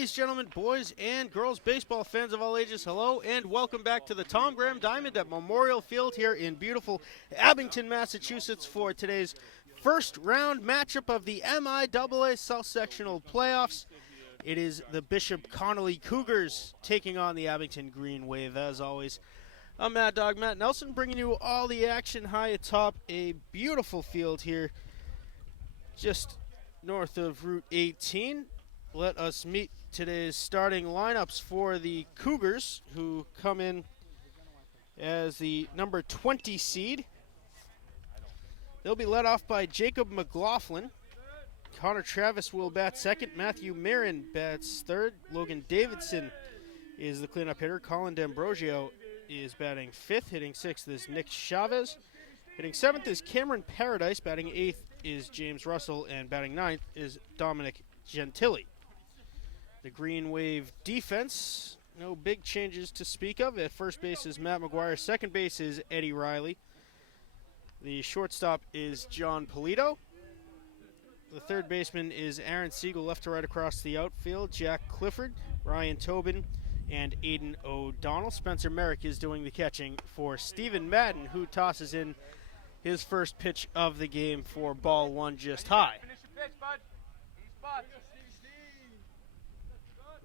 Ladies, gentlemen, boys, and girls, baseball fans of all ages, hello, and welcome back to the Tom Graham Diamond at Memorial Field here in beautiful Abington, Massachusetts for today's first round matchup of the MIAA South Sectional Playoffs. It is the Bishop Connolly Cougars taking on the Abington Green Wave. As always, I'm Mad Dog Matt Nelson, bringing you all the action high atop a beautiful field here just north of Route 18. Let us meet today's starting lineups for the Cougars, who come in as the number 20 seed. They'll be led off by Jacob McLaughlin. Connor Travis will bat second. Matthew Marin bats third. Logan Davidson is the cleanup hitter. Colin D'Ambrosio is batting fifth. Hitting sixth is Nick Chavez. Hitting seventh is Cameron Paradise. Batting eighth is James Russell. And batting ninth is Dominic Gentili. The Green Wave defense, no big changes to speak of. At first base is Matt McGuire. Second base is Eddie Riley. The shortstop is John Polito. The third baseman is Aaron Siegel. Left to right across the outfield, Jack Clifford, Ryan Tobin, and Aiden O'Donnell. Spencer Merrick is doing the catching for Stephen Madden, who tosses in his first pitch of the game for ball one just high.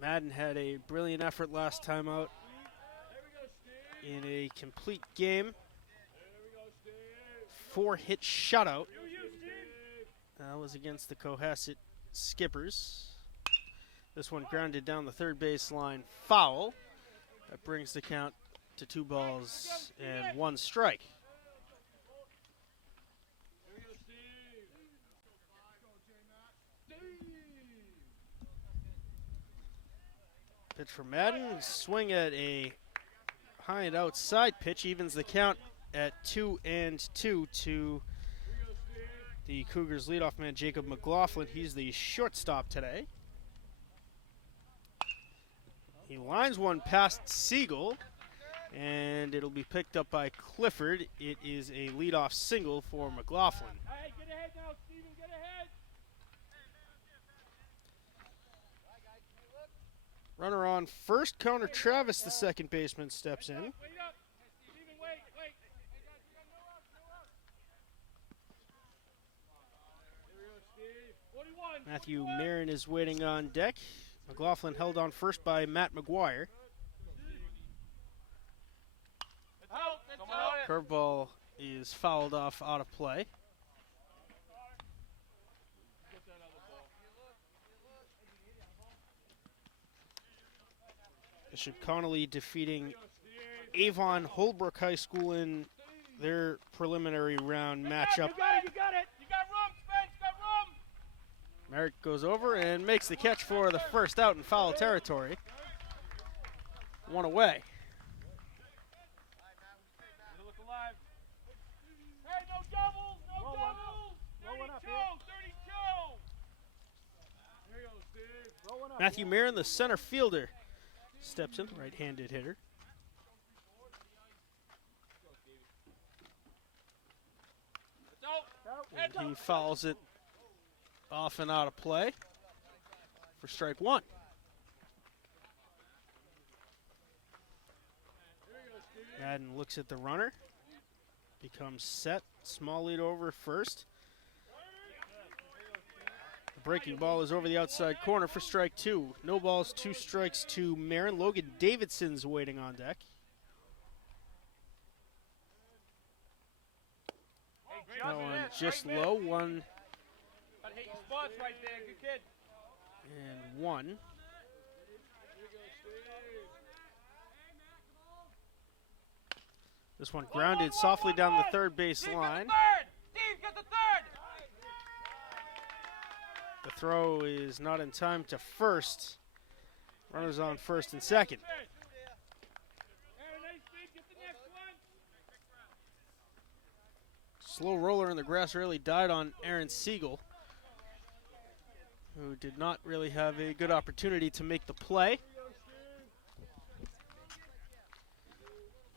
Madden had a brilliant effort last time out in a complete game. 4-hit shutout. That was against the Cohasset Skippers. This one grounded down the third baseline, foul. That brings the count to 2 balls and 1 strike. Pitch for Madden, swing at a high and outside pitch, evens the count at 2-2 to the Cougars leadoff man Jacob McLaughlin. He's the shortstop today. He lines one past Siegel, and it'll be picked up by Clifford. It is a leadoff single for McLaughlin. Hey, get ahead now, Steven, get ahead. Runner on first. Connor Travis, the second baseman, steps in. Matthew Marin is waiting on deck. McLaughlin held on first by Matt McGuire. Curveball is fouled off out of play. Bishop Connolly defeating Avon Holbrook High School in their preliminary round matchup. You got it, you got room, Spence, got room. Merrick goes over and makes the catch for the first out in foul territory. 1 away. Look alive. Hey, no doubles, no doubles. 32, 32. There you go, Steve. Matthew Marin, the center fielder, steps in, right-handed hitter. And he fouls it off and out of play for strike 1. Madden looks at the runner, becomes set, small lead over first. The breaking ball is over the outside corner for strike 2. No balls, 2 strikes to Marin. Logan Davidson's waiting on deck. That one just low, 1 and 1. This one grounded softly down the third base line. Steve, get the third. The throw is not in time to first. Runners on first and second. Slow roller in the grass really died on Aaron Siegel, who did not really have a good opportunity to make the play.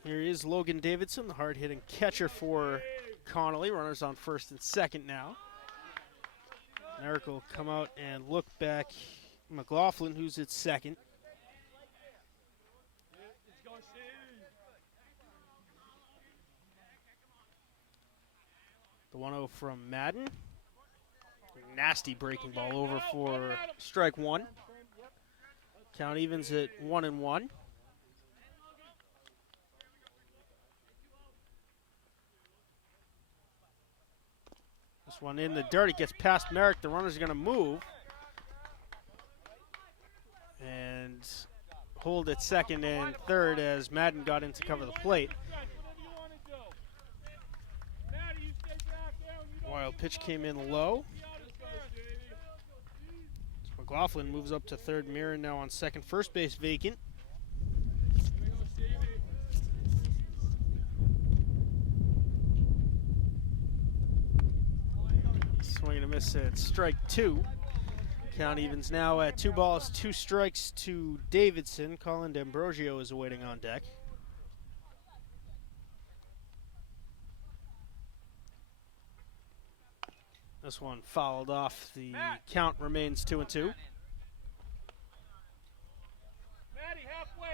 Here is Logan Davidson, the hard-hitting catcher for Connolly. Runners on first and second now. Merrick will come out and look back McLaughlin, who's at second. The 1-0 from Madden. Nasty breaking ball over for strike one. Count evens at 1-1. This one in the dirt. It gets past Merrick. The runner's going to move. And hold at second and third as Madden got in to cover the plate. Wild pitch came in low. McLaughlin moves up to third. Mirren now on second. First base vacant. Swing and a miss at strike two. Count evens now at 2 balls, 2 strikes to Davidson. Colin D'Ambrosio is awaiting on deck. This one fouled off. The count remains 2-2. Matty, halfway,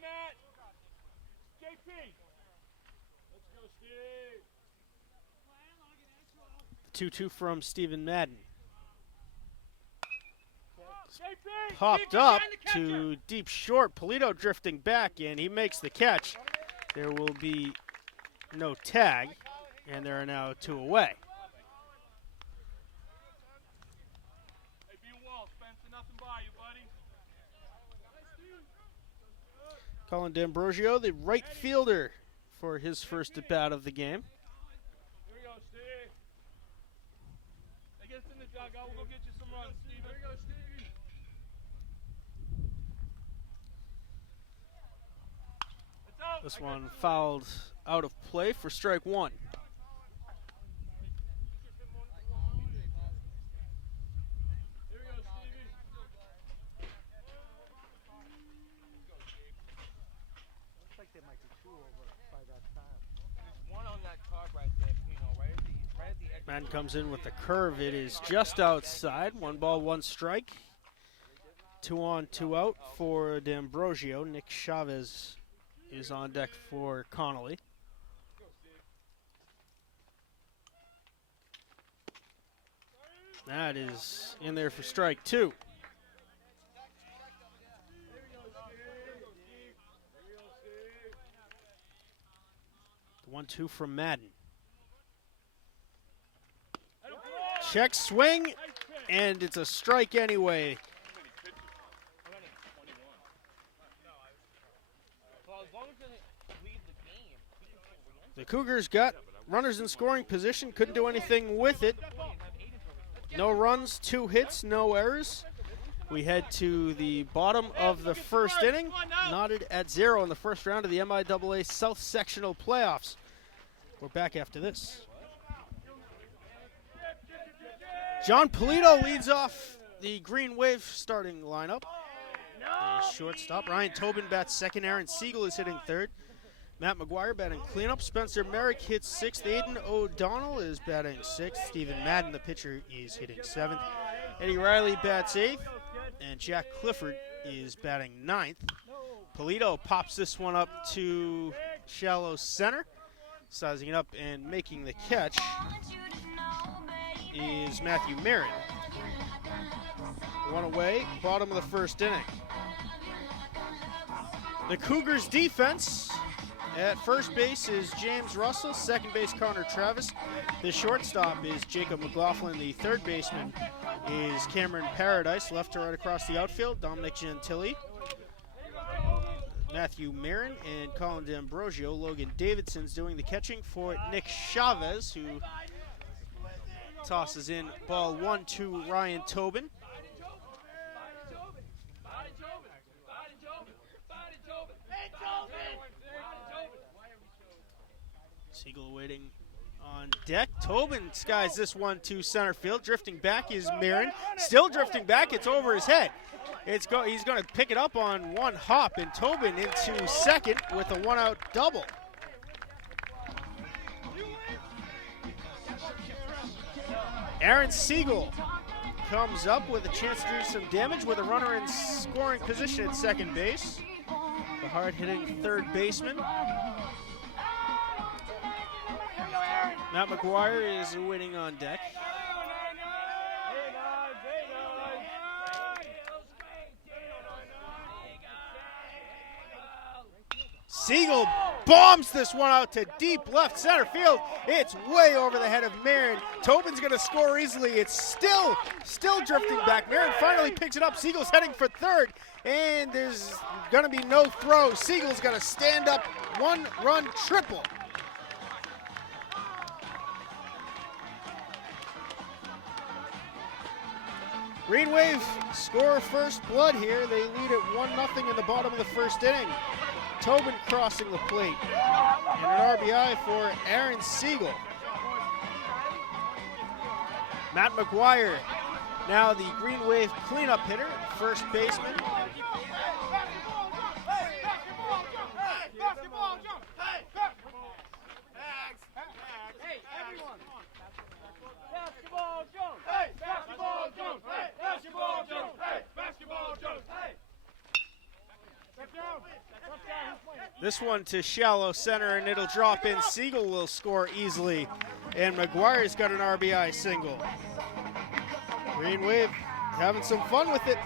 Matt. JP. Let's go, Steve. The 2-2 from Stephen Madden. JP. Popped up to deep short. Polito drifting back, and he makes the catch. There will be no tag, and there are now 2 away. Hey, be well, Spencer, nothing by you, buddy. Colin D'Ambrosio, the right fielder, for his first at-bat of the game. Here we go, Steve. Hey, get us in the dugout. We'll go get you some runs, Steve. Here we go, Steve. This one fouled out of play for strike one. Here we go, Stevie. Looks like there might be 2 over by that time. There's one on that card right there, right at the edge. Man comes in with the curve. It is just outside. 1 ball, 1 strike. 2 on, 2 out for D'Ambrosio. Nick Chavez is on deck for Connolly. That is in there for strike 2. The 1-2 from Madden. Check swing, and it's a strike anyway. The Cougars got runners in scoring position, couldn't do anything with it. No runs, 2 hits, no errors. We head to the bottom of the first inning, knotted at 0 in the first round of the MIAA South Sectional Playoffs. We're back after this. John Polito leads off the Green Wave starting lineup. The shortstop, Ryan Tobin bats second. Aaron Siegel is hitting third. Matt McGuire batting cleanup. Spencer Merrick hits 6th. Aiden O'Donnell is batting 6th. Stephen Madden, the pitcher, is hitting 7th. Eddie Riley bats 8th. And Jack Clifford is batting 9th. Polito pops this one up to shallow center. Sizing it up and making the catch is Matthew Merritt. 1 away, bottom of the first inning. The Cougars defense at first base is James Russell, second base Connor Travis. The shortstop is Jacob McLaughlin. The third baseman is Cameron Paradise. Left to right across the outfield, Dominic Gentili, Matthew Marin, and Colin D'Ambrosio. Logan Davidson's doing the catching for Nick Chavez, who tosses in ball 1 to Ryan Tobin. Siegel waiting on deck. Tobin skies this one to center field. Drifting back is Marin. Still drifting back. It's over his head. He's going to pick it up on one hop, and Tobin into second with a 1-out double. Aaron Siegel comes up with a chance to do some damage with a runner in scoring position at second base. The hard-hitting third baseman. Matt McGuire is waiting on deck. Siegel bombs this one out to deep left center field. It's way over the head of Marin. Tobin's gonna score easily. It's still drifting back. Marin finally picks it up. Siegel's heading for third, and there's gonna be no throw. Siegel's gonna stand up, one-run triple. Green Wave score first blood here. They lead at 1-0 in the bottom of the first inning. Tobin crossing the plate, and an RBI for Aaron Siegel. Matt McGuire, now the Green Wave cleanup hitter, first baseman. This one to shallow center, and it'll drop in. Siegel will score easily, and McGuire's got an RBI single. Green Wave having some fun with it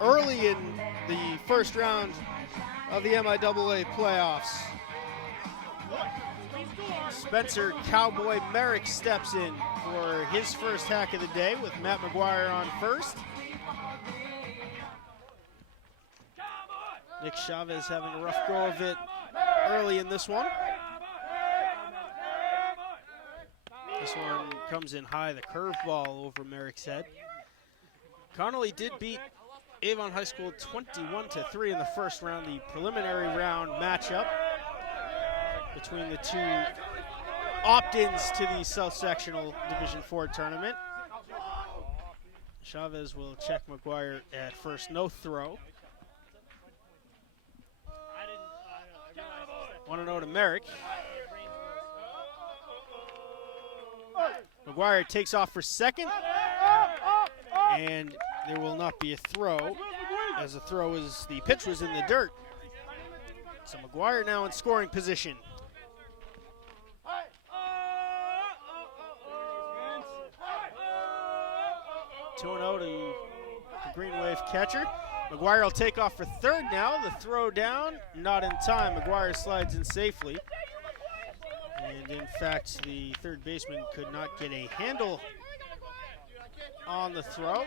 early in the first round of the MIAA playoffs. Spencer Cowboy Merrick steps in for his first hack of the day with Matt McGuire on first. Nick Chavez having a rough go of it early in this one. This one comes in high, the curveball over Merrick's head. Connolly did beat Avon High School 21-3 in the first round, the preliminary round matchup between the two opt-ins to the South Sectional Division 4 tournament. Chavez will check McGuire at first, no throw. 1-0 to Merrick. McGuire takes off for second, and there will not be a throw, as the pitch was in the dirt. So McGuire now in scoring position. 2-0 to the Green Wave catcher. McGuire will take off for third now. The throw down, not in time. McGuire slides in safely. And in fact, the third baseman could not get a handle on the throw.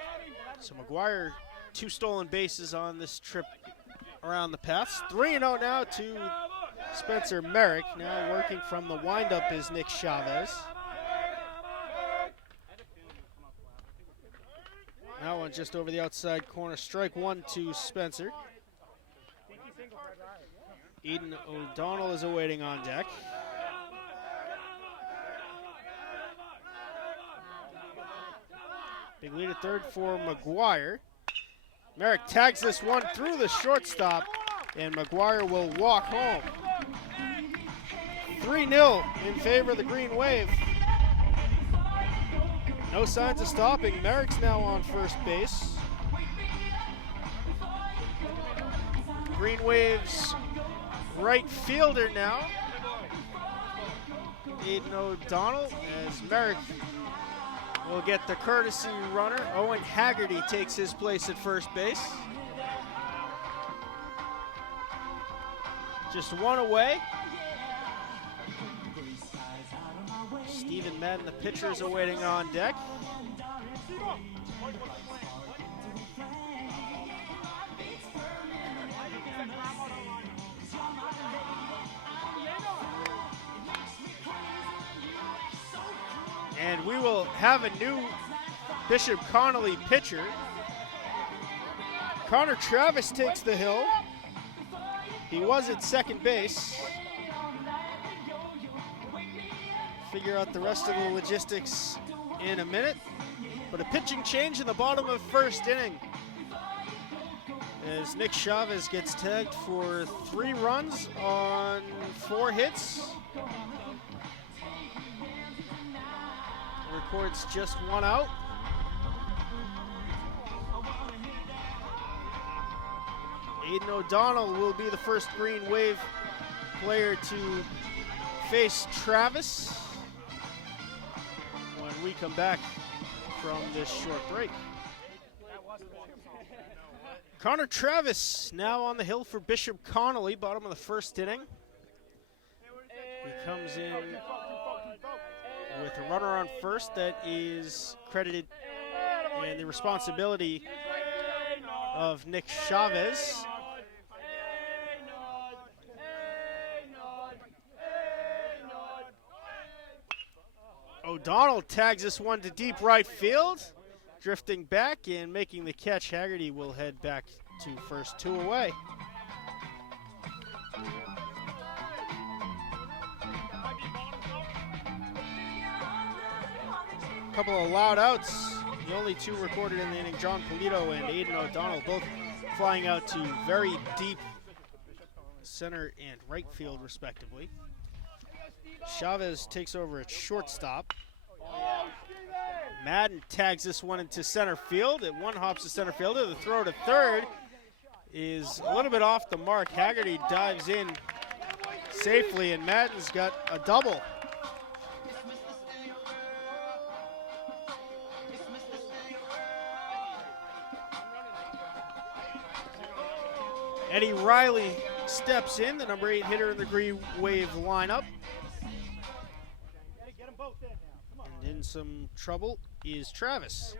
So McGuire, 2 stolen bases on this trip around the paths. 3-0 now to Spencer Merrick. Now working from the windup is Nick Chavez. That one just over the outside corner. Strike one to Spencer. Eden O'Donnell is awaiting on deck. Big lead at third for McGuire. Merrick tags this one through the shortstop, and McGuire will walk home. 3-0 in favor of the Green Wave. No signs of stopping. Merrick's now on first base. Green Wave's right fielder now, Aiden O'Donnell, as Merrick will get the courtesy runner. Owen Haggerty takes his place at first base. Just one away. Stephen Madden, the pitcher, is awaiting on deck. And we will have a new Bishop Connolly pitcher. Connor Travis takes the hill. He was at second base. Figure out the rest of the logistics in a minute. But a pitching change in the bottom of first inning, as Nick Chavez gets tagged for 3 runs on 4 hits. Records just 1 out. Aiden O'Donnell will be the first Green Wave player to face Travis when we come back from this short break. Connor Travis now on the hill for Bishop Connolly, bottom of the first inning. He comes in with a runner on first that is credited and the responsibility of Nick Chavez. O'Donnell tags this one to deep right field. Drifting back and making the catch, Haggerty will head back to first, 2 away. Couple of loud outs. The only 2 recorded in the inning, John Polito and Aiden O'Donnell, both flying out to very deep center and right field, respectively. Chavez takes over at shortstop. Madden tags this one into center field. It one hops to center fielder. The throw to third is a little bit off the mark. Haggerty dives in safely, and Madden's got a double. Eddie Riley steps in, the number 8 hitter in the Green Wave lineup. And in some trouble is Travis.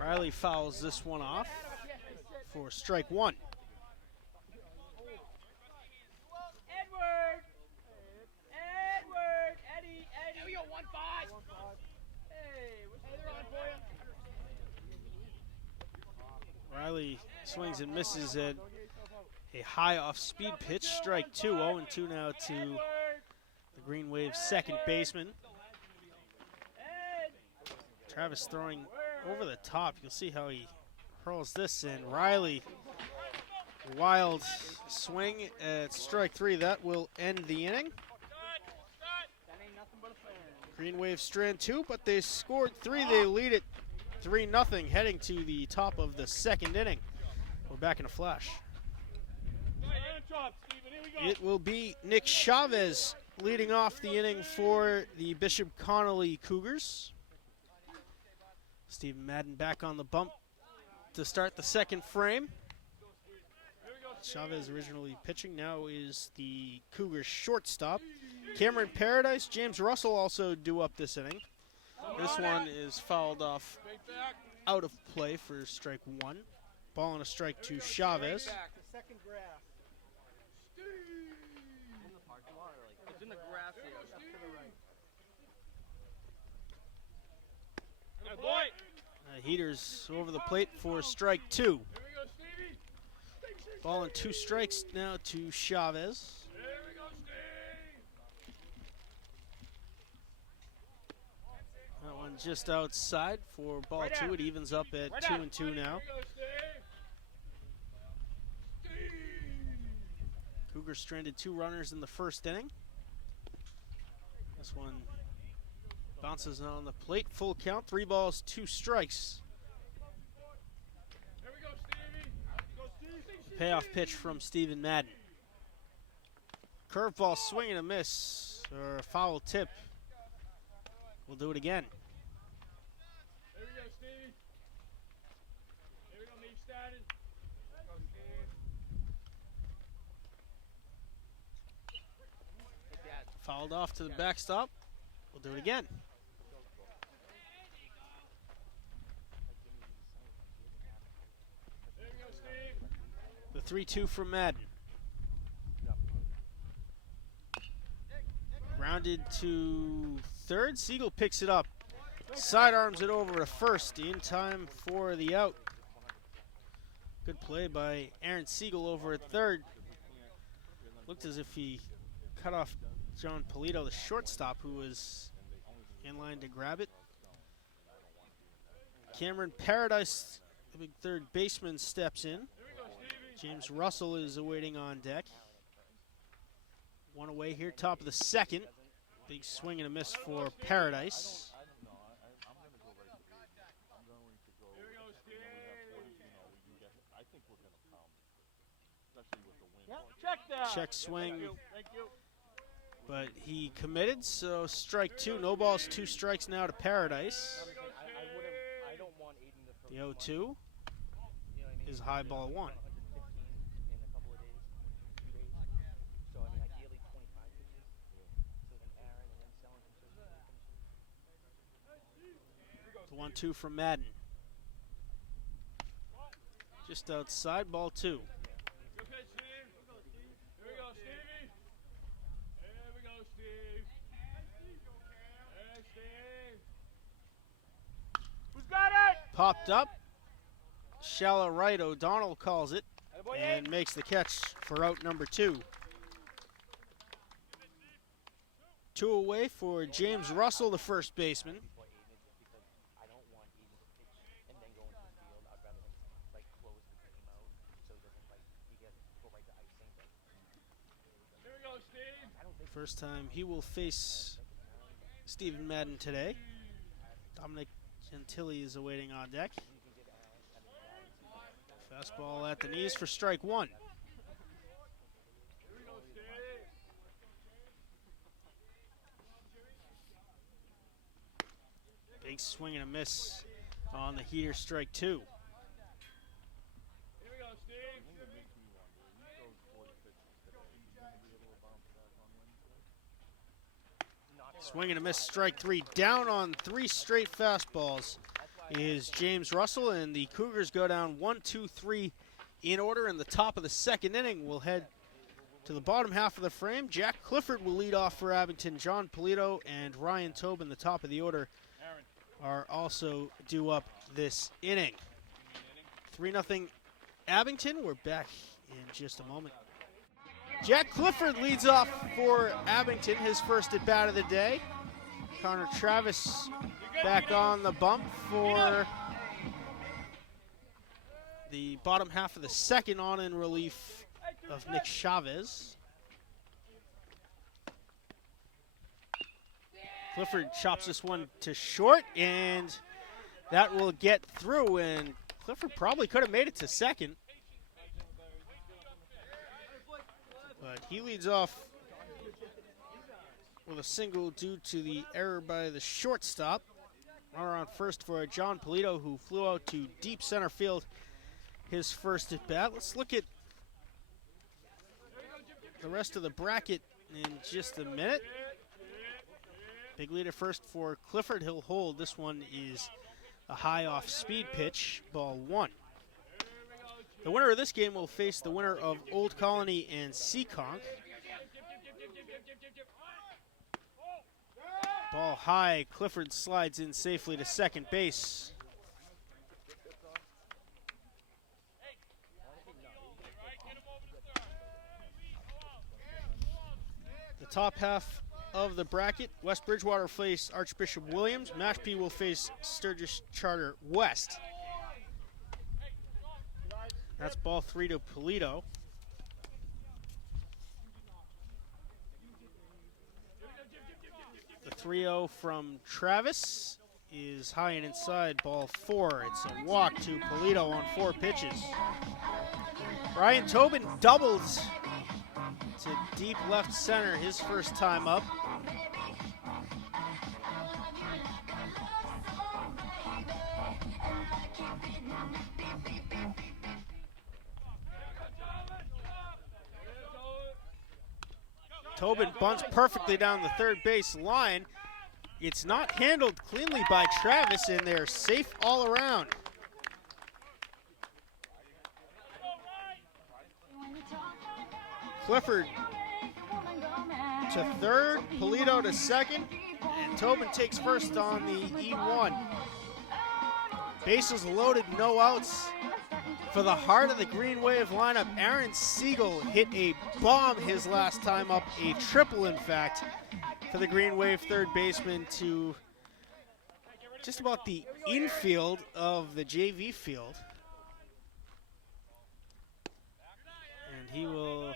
Riley fouls this one off for strike 1. Eddie, we got 1-5. Hey, they're on for you. Riley swings and misses at a high off-speed pitch, strike 2. 0-2 now to the Green Wave's second baseman. Travis throwing over the top. You'll see how he hurls this in. Riley, wild swing at strike 3. That will end the inning. Green Wave strand 2, but they scored 3. They lead it 3-0, heading to the top of the second inning. We're back in a flash. It will be Nick Chavez leading off the inning for the Bishop Connolly Cougars. Stephen Madden back on the bump to start the second frame. Chavez originally pitching, now is the Cougars shortstop. Cameron Paradise, James Russell also due up this inning. This one is fouled off out of play for strike 1. Ball and a strike to Chavez. It's in the grass here. Good boy. Heaters over the plate for strike 2. Ball and 2 strikes now to Chavez. That one just outside for ball 2. It evens up at 2-2 now. Cougars stranded 2 runners in the first inning. This one bounces on the plate. Full count, 3 balls, 2 strikes. Payoff pitch from Stephen Madden. Curveball, swing and a miss, or a foul tip. We'll do it again. Here we go, Stevie. Here we go, me started. Fouled off to the backstop. We'll do it again. There we go, Steve. The 3-2 from Madden. Grounded to third. Siegel picks it up. Sidearms it over to first in time for the out. Good play by Aaron Siegel over at third. Looked as if he cut off John Polito, the shortstop, who was in line to grab it. Cameron Paradise, the big third baseman, steps in. James Russell is awaiting on deck. One away here, top of the second. Big swing and a miss for Paradise. Check swing, Thank you. but he committed, so strike two. No balls, 2 strikes now to Paradise. I don't want Aiden to throw The 0-2 you know what I mean? is high ball 1. 115 in a couple of days, 2 days. So, I mean, ideally 25 pitches. So then Aaron and then Selling can finishes. The 1-2 from Madden. Just outside, ball 2. Okay, Steve. Here we go, Stevie. There we go, Steve. Hey, Steve. Who's got it? Popped up. Shallow right, O'Donnell calls it and makes the catch for out number 2. 2 away for James Russell, the first baseman. Before Aiden is just because I don't want Aiden to pitch and then go into the field. I'd rather him like close the game out so he doesn't like he gets go right to icing. But Here we go, Steve. I don't think First time he will face Stephen Madden today. Dominic Gentili is awaiting on deck. Fastball at the knees for strike 1. Here we go, Steve. Big swing and a miss on the heater, strike 2. Here we go, Steve. Swing and a miss, strike 3. Down on 3 straight fastballs is James Russell, and the Cougars go down 1-2-3 in order. In the top of the second inning, we'll head to the bottom half of the frame. Jack Clifford will lead off for Abington. John Polito and Ryan Tobin, the top of the order, are also due up this inning. 3-0 Abington. We're back in just a moment. Jack Clifford leads off for Abington, his first at bat of the day. Connor Travis back on the bump for the bottom half of the second, on in relief of Nick Chavez. Clifford chops this one to short, and that will get through, and Clifford probably could have made it to second. But he leads off with a single due to the error by the shortstop. Runner on first for John Polito, who flew out to deep center field his first at bat. Let's look at the rest of the bracket in just a minute. Big lead at first for Clifford. He'll hold. This one is a high off speed pitch, ball 1. The winner of this game will face the winner of Old Colony and Seekonk. Ball high. Clifford slides in safely to second base. The top half of the bracket, West Bridgewater will face Archbishop Williams. Mashpee will face Sturgis Charter West. That's ball 3 to Polito. The 3-0 from Travis is high and inside, ball 4. It's a walk to Polito on 4 pitches. Ryan Tobin doubled to deep left center his first time up. Tobin bunts perfectly down the third base line. It's not handled cleanly by Travis, and they're safe all around. Clifford to third, Polito to second, and Tobin takes first on the E1. Bases loaded, no outs. For the heart of the Green Wave lineup, Aaron Siegel hit a bomb his last time up, a triple in fact, for the Green Wave third baseman to just about the infield of the JV field. And he will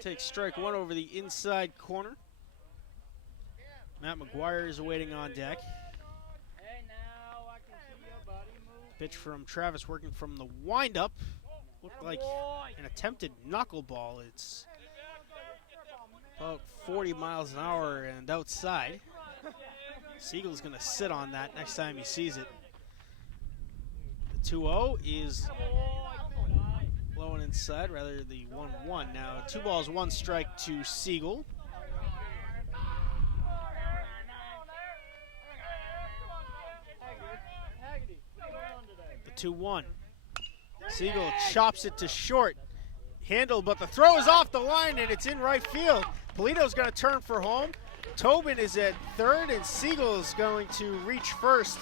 take strike 1 over the inside corner. Matt McGuire is awaiting on deck. Hey, now I can see your body move. Pitch from Travis working from the windup. looked like an attempted knuckleball. It's about 40 miles an hour and outside. Siegel's going to sit on that next time he sees it. The 2-0 is low and inside, rather the 1-1. Now 2 balls, 1 strike to Siegel. The 2-1. Siegel chops it to short. Handle, but the throw is off the line and it's in right field. Polito's going to turn for home. Tobin is at third and Siegel is going to reach first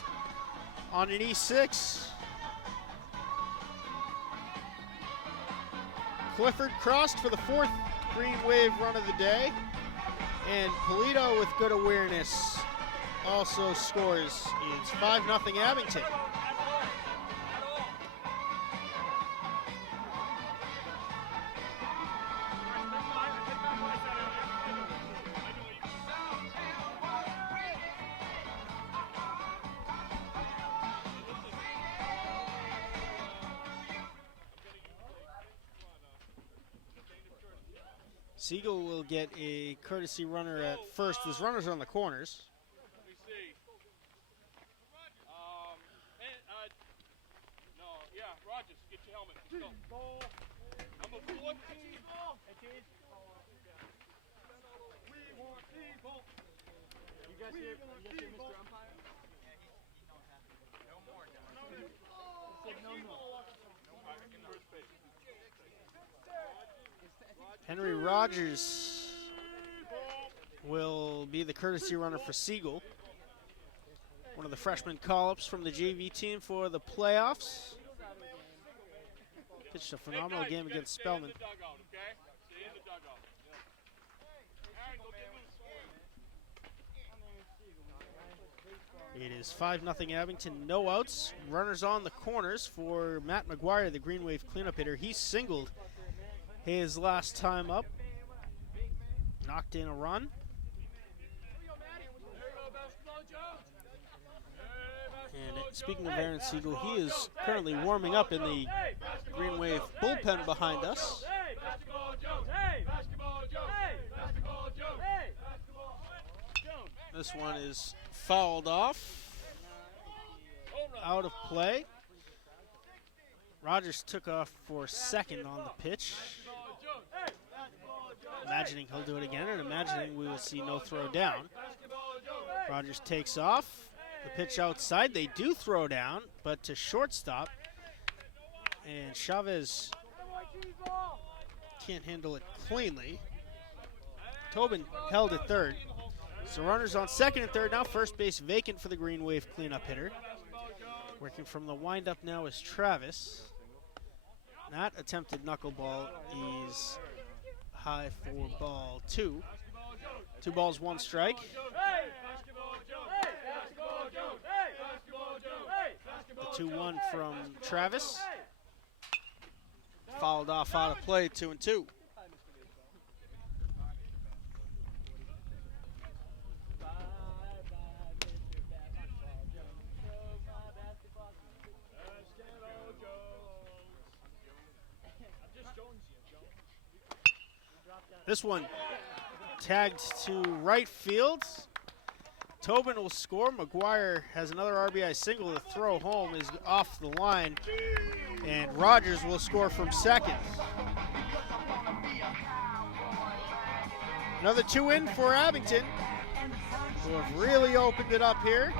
on an E6. Clifford crossed for the 4th Green Wave run of the day. And Polito with good awareness also scores. It's 5-0 Abington. Siegel will get a courtesy runner at first. There's runners on the corners. Let me see. No, yeah, Rogers, get your helmet. Let's go. Number 14. You guys hear Mr. Umpire? No more, guys. He said no more. First base. Henry Rogers will be the courtesy runner for Siegel. One of the freshman call-ups from the JV team for the playoffs. Pitched a phenomenal game against Spellman. Stay in the dugout, okay? Stay in the dugout. Aaron, go get loose. It is 5-0 Abington, no outs. Runners on the corners for Matt McGuire, the Green Wave cleanup hitter. He singled his last time up. Knocked in a run. And speaking of Aaron Siegel, he is currently warming up in the Green Wave bullpen behind us. This one is fouled off, out of play. Rogers took off for second on the pitch, imagining he'll do it again and imagining we will see no throw down. Rogers takes off. The pitch outside, they do throw down, but to shortstop. And Chavez can't handle it cleanly. Tobin held at third. So runners on second and third now. First base vacant for the Green Wave cleanup hitter. Working from the windup now is Travis. That attempted knuckleball is high for ball 2. 2 balls, 1 strike. The 2-1 from Travis. Fouled off out of play, 2-2. This one tagged to right field. Tobin will score. McGuire has another RBI single. The throw home is off the line. And Rogers will score from second. Another 2 in for Abington, who have really opened it up here.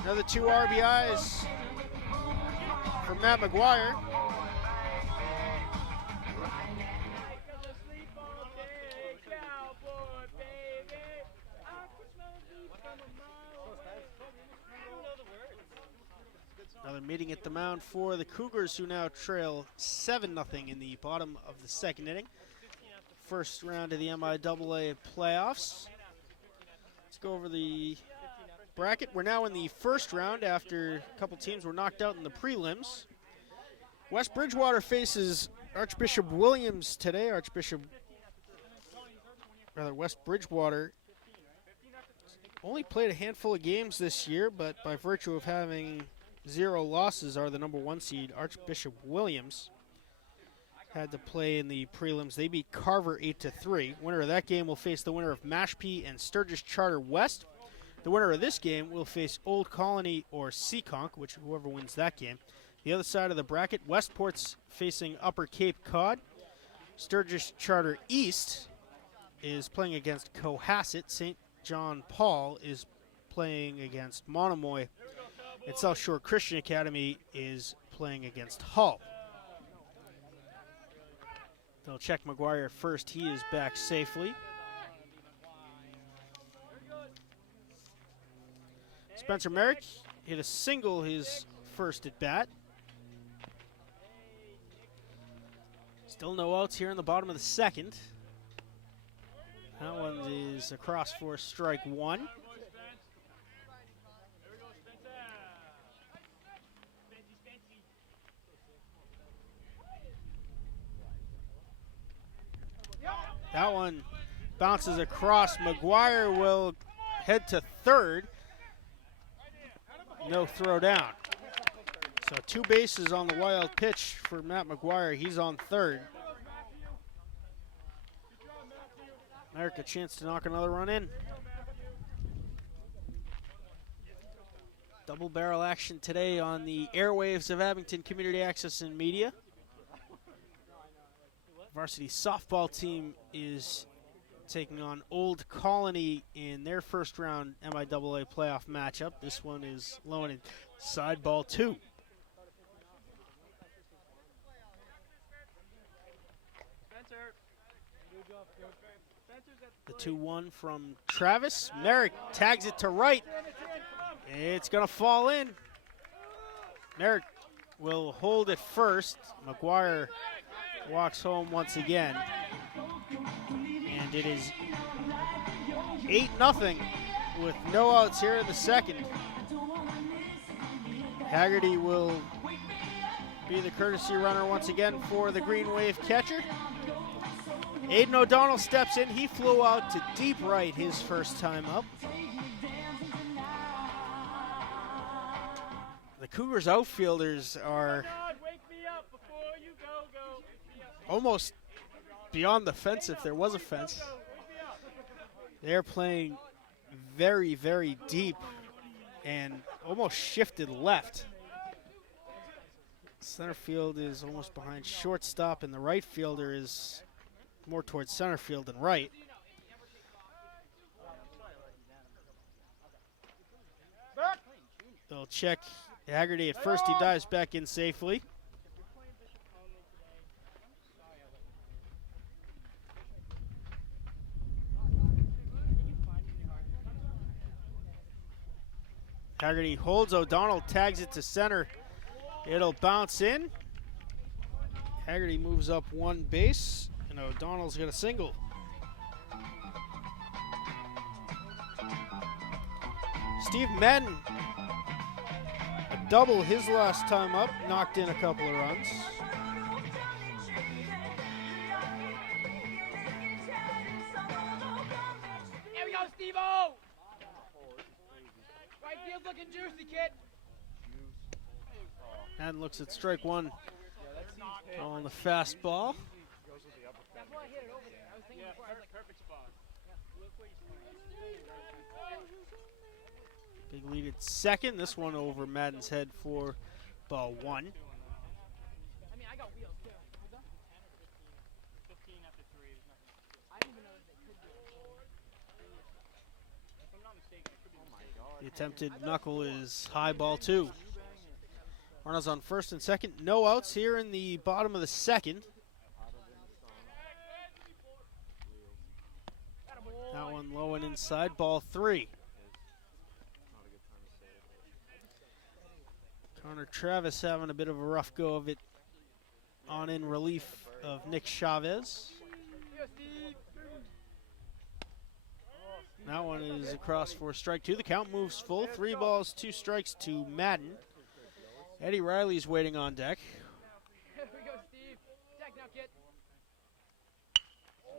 Another 2 RBIs for Matt McGuire. Another meeting at the mound for the Cougars, who now trail 7-0 in the bottom of the second inning. First round of the MIAA playoffs. Let's go over the bracket. We're now in the first round after a couple teams were knocked out in the prelims. West Bridgewater faces Archbishop Williams today. West Bridgewater only played a handful of games this year, but by virtue of having 0 losses are the number 1 seed, Archbishop Williams. Had to play in the prelims. They beat Carver 8-3. Winner of that game will face the winner of Mashpee and Sturgis Charter West. The winner of this game will face Old Colony or Seekonk, whoever wins that game. The other side of the bracket, Westport's facing Upper Cape Cod. Sturgis Charter East is playing against Cohasset. St. John Paul is playing against Monomoy. And South Shore Christian Academy is playing against Hull. They'll check McGuire first. He is back safely. Spencer Merrick hit a single his first at bat. Still no outs here in the bottom of the second. That one is across for strike 1. That one bounces across. McGuire will head to third. No throw down. So 2 bases on the wild pitch for Matt McGuire. He's on third. Merrick a chance to knock another run in. Double barrel action today on the airwaves of Abington Community Access and Media. Varsity softball team is taking on Old Colony in their first round MIAA playoff matchup. This one is low and inside ball 2. The 2-1 from Travis. Merrick tags it to right. It's going to fall in. Merrick will hold it first. McGuire walks home once again. And it is 8-0 with no outs here in the second. Haggerty will be the courtesy runner once again for the Green Wave catcher. Aiden O'Donnell steps in. He flew out to deep right his first time up. The Cougars outfielders are almost beyond the fence if there was a fence. They're playing very, very deep and almost shifted left. Center field is almost behind shortstop, and the right fielder is more towards center field than right. They'll check Haggerty at first. He dives back in safely. Haggerty holds. O'Donnell tags it to center. It'll bounce in. Haggerty moves up 1 base, and O'Donnell's got a single. Steve Madden, a double his last time up, knocked in a couple of runs. There we go, Steve-O! Right field's looking juicy, kid. Madden looks at strike 1 on the fastball. That's why I hit it over there. I was thinking before, I was like, perfect spot. Big lead at second. This one over Madden's head for ball 1. I mean, I got wheels too. 15 after 3 is nothing. I didn't even know that they could do it. If I'm not mistaken, it could be. Oh my God. The attempted knuckle is high ball 2. Runners on first and second. No outs here in the bottom of the second. That one low and inside, ball 3. Connor Travis having a bit of a rough go of it on in relief of Nick Chavez. That one is across for strike 2. The count moves full. 3 balls, 2 strikes to Madden. Eddie Riley's waiting on deck. Here we go, Steve. Attack now, kid.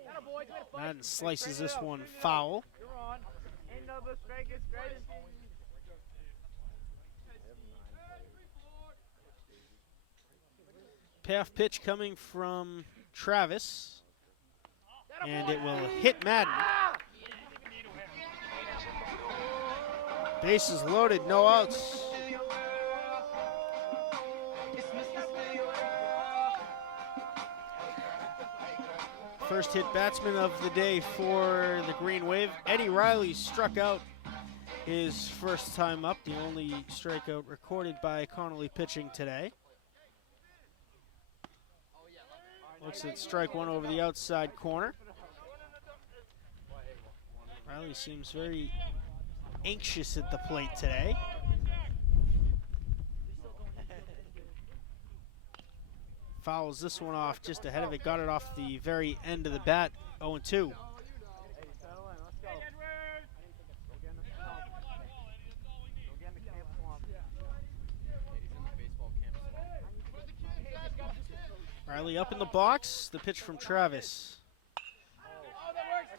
Atta boy, try to fight. Madden slices this one foul. You're on. Another strike is great. Payoff pitch coming from Travis. And it will hit Madden. Bases loaded, no outs. First hit batsman of the day for the Green Wave. Eddie Riley struck out his first time up, the only strikeout recorded by Connolly pitching today. Looks at strike one over the outside corner. Riley seems very anxious at the plate today. Fouls this one off just ahead of it, got it off the very end of the bat, 0-2. Riley up in the box, the pitch from Travis.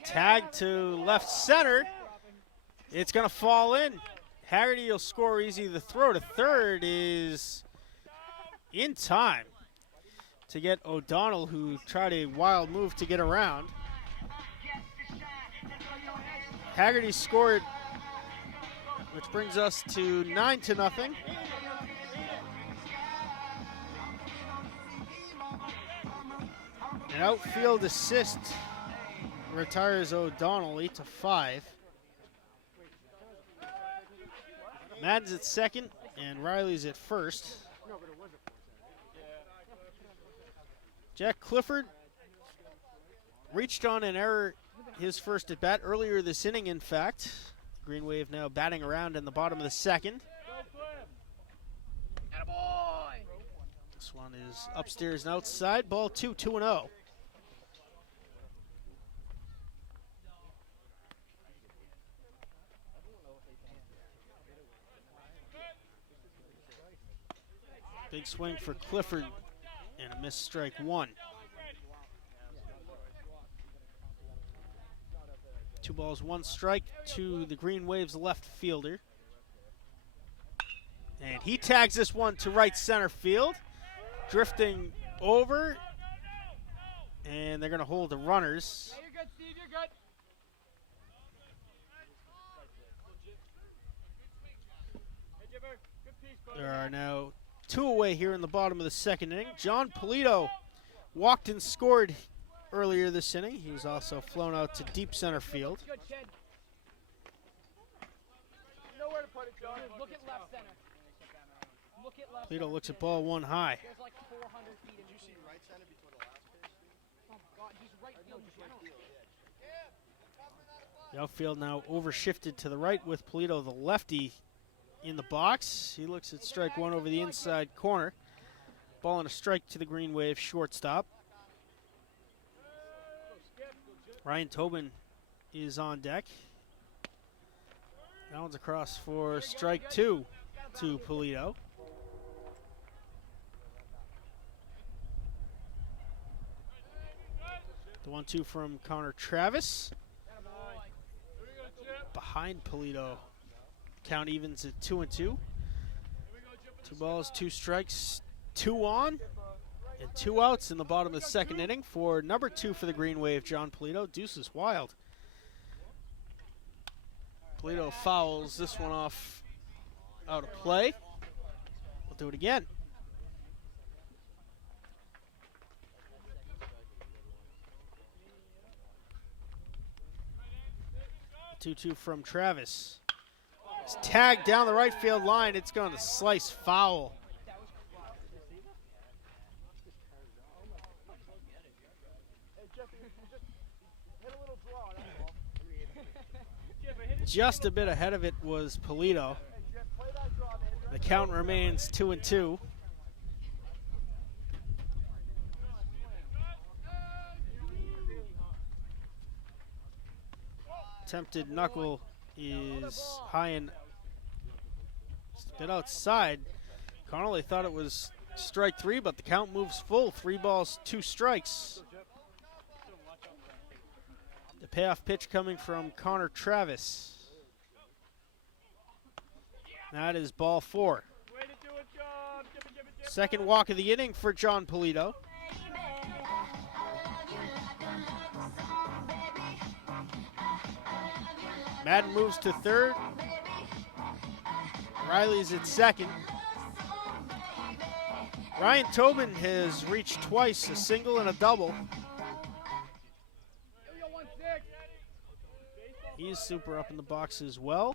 Tag to left center. It's going to fall in. Haggerty will score easy. The throw to third is in time to get O'Donnell, who tried a wild move to get around. Haggerty scored, which brings us to 9-0. An outfield assist retires O'Donnell 8-5. Madden's at second and Riley's at first. Jack Clifford reached on an error his first at bat earlier this inning, in fact. Green Wave now batting around in the bottom of the second. This one is upstairs and outside. Ball 2-0. Big swing for Clifford and a missed strike one. 2 balls, 1 strike to the Green Wave's left fielder. And he tags this one to right center field. Drifting over. And they're going to hold the runners. Hey, you're good, Steve, you're good. Hey, Jibber, good piece, buddy. There are now 2 away here in the bottom of the second inning. John Polito walked and scored earlier this inning. He's also flown out to deep center field. Good, kid. Nowhere to put it, John. Dude, look at left center. Look at left Polito center. looks at ball 1 high. There's like 400 feet in between. Right center before the last pitch? Oh, God, he's right field in general. The outfield now overshifted to the right with Polito, the lefty, in the box. He looks at strike one over the inside corner. Ball and a strike to the Green Wave shortstop. Ryan Tobin is on deck. That one's across for strike 2 to Polito. The 1-2 from Connor Travis. Behind Polito. Count evens at 2-2. 2 balls, 2 strikes, 2 on, and 2 outs in the bottom of the second inning for number 2 for the Green Wave, John Polito. Deuces wild. Polito fouls this one off out of play. We'll do it again. 2-2 from Travis. It's tagged down the right field line. It's going to slice foul. Just a bit ahead of it was Polito. The count remains 2-2. Attempted knuckle is high and just a bit outside. Connolly thought it was strike 3, but the count moves full. 3 balls, 2 strikes. The payoff pitch coming from Connor Travis. That is ball 4. Way to do it, John. Second walk of the inning for John Polito. Madden moves to third. Riley's at second. Ryan Tobin has reached twice, a single and a double. He's super up in the box as well.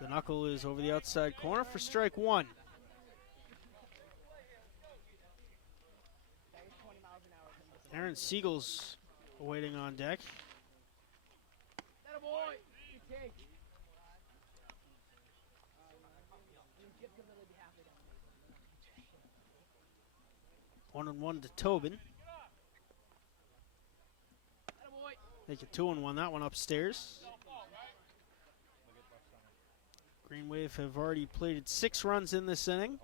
The knuckle is over the outside corner for strike one. Aaron Siegel's waiting on deck. 1-1 to Tobin. Make it 2-1, that one upstairs. Green Wave have already plated 6 runs in this inning.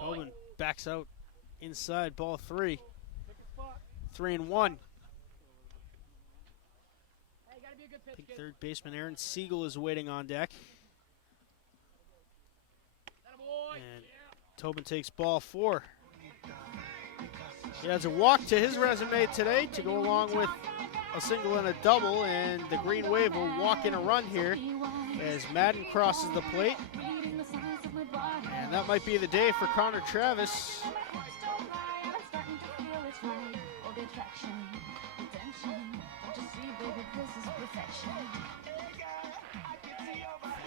Tobin backs out inside, ball 3. 3-1. Big third baseman Aaron Siegel is waiting on deck. And Tobin takes ball 4. He has a walk to his resume today to go along with a single and a double, and the Green Wave will walk in a run here as Madden crosses the plate. And that might be the day for Connor Travis.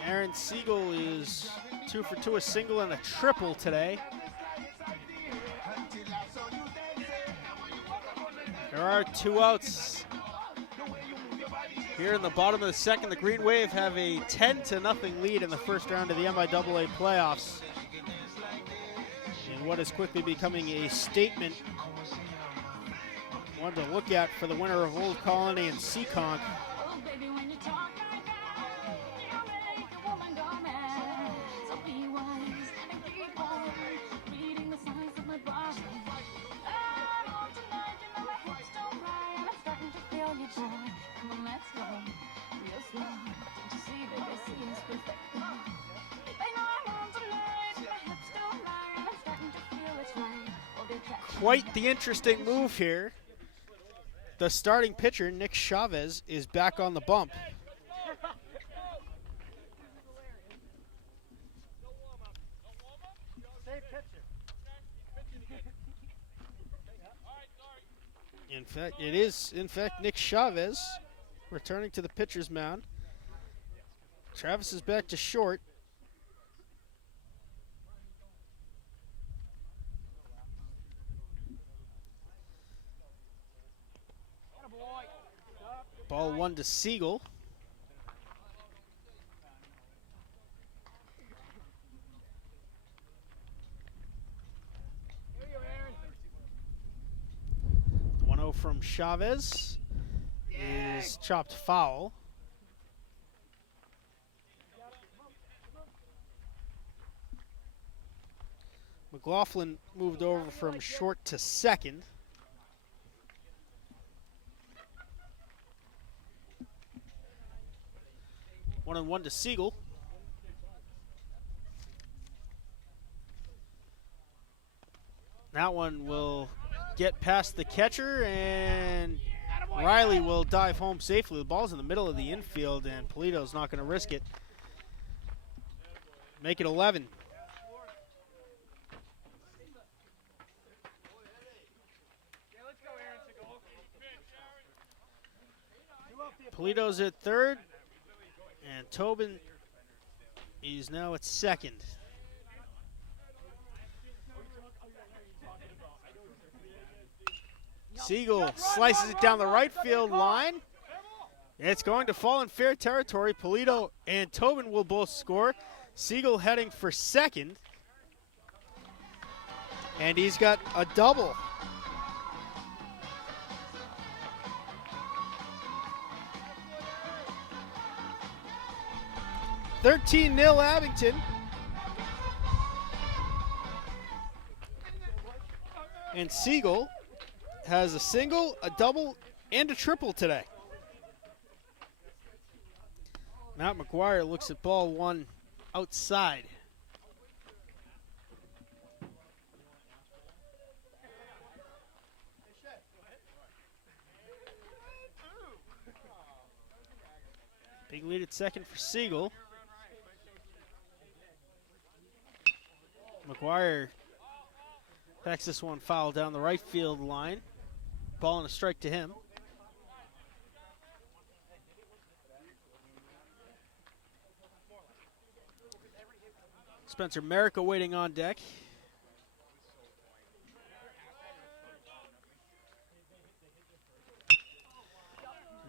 Aaron Siegel is 2 for 2, a single and a triple today. There are 2 outs. Here in the bottom of the second, the Green Wave have a 10-0 lead in the first round of the MIAA playoffs. And what is quickly becoming a statement one to look at for the winner of Old Colony and Seekonk. Quite the interesting move here. The starting pitcher, Nick Chavez, is back on the bump. In fact, it is, Nick Chavez returning to the pitcher's mound. Travis is back to short. Ball 1 to Siegel. The 1-0 from Chavez is chopped foul. McLaughlin moved over from short to second. 1-1 to Siegel. That one will get past the catcher, and Riley will dive home safely. The ball's in the middle of the infield, and Polito's not going to risk it. Make it 11. Polito's at third. And Tobin is now at second. Siegel slices it down the right field line. It's going to fall in fair territory. Polito and Tobin will both score. Siegel heading for second. And he's got a double. $13-0 Abington. And Siegel has a single, a double, and a triple today. Matt McGuire looks at ball one outside. Big lead at second for Siegel. McGuire backs this one foul down the right field line. Ball and a strike to him. Spencer Merrick waiting on deck.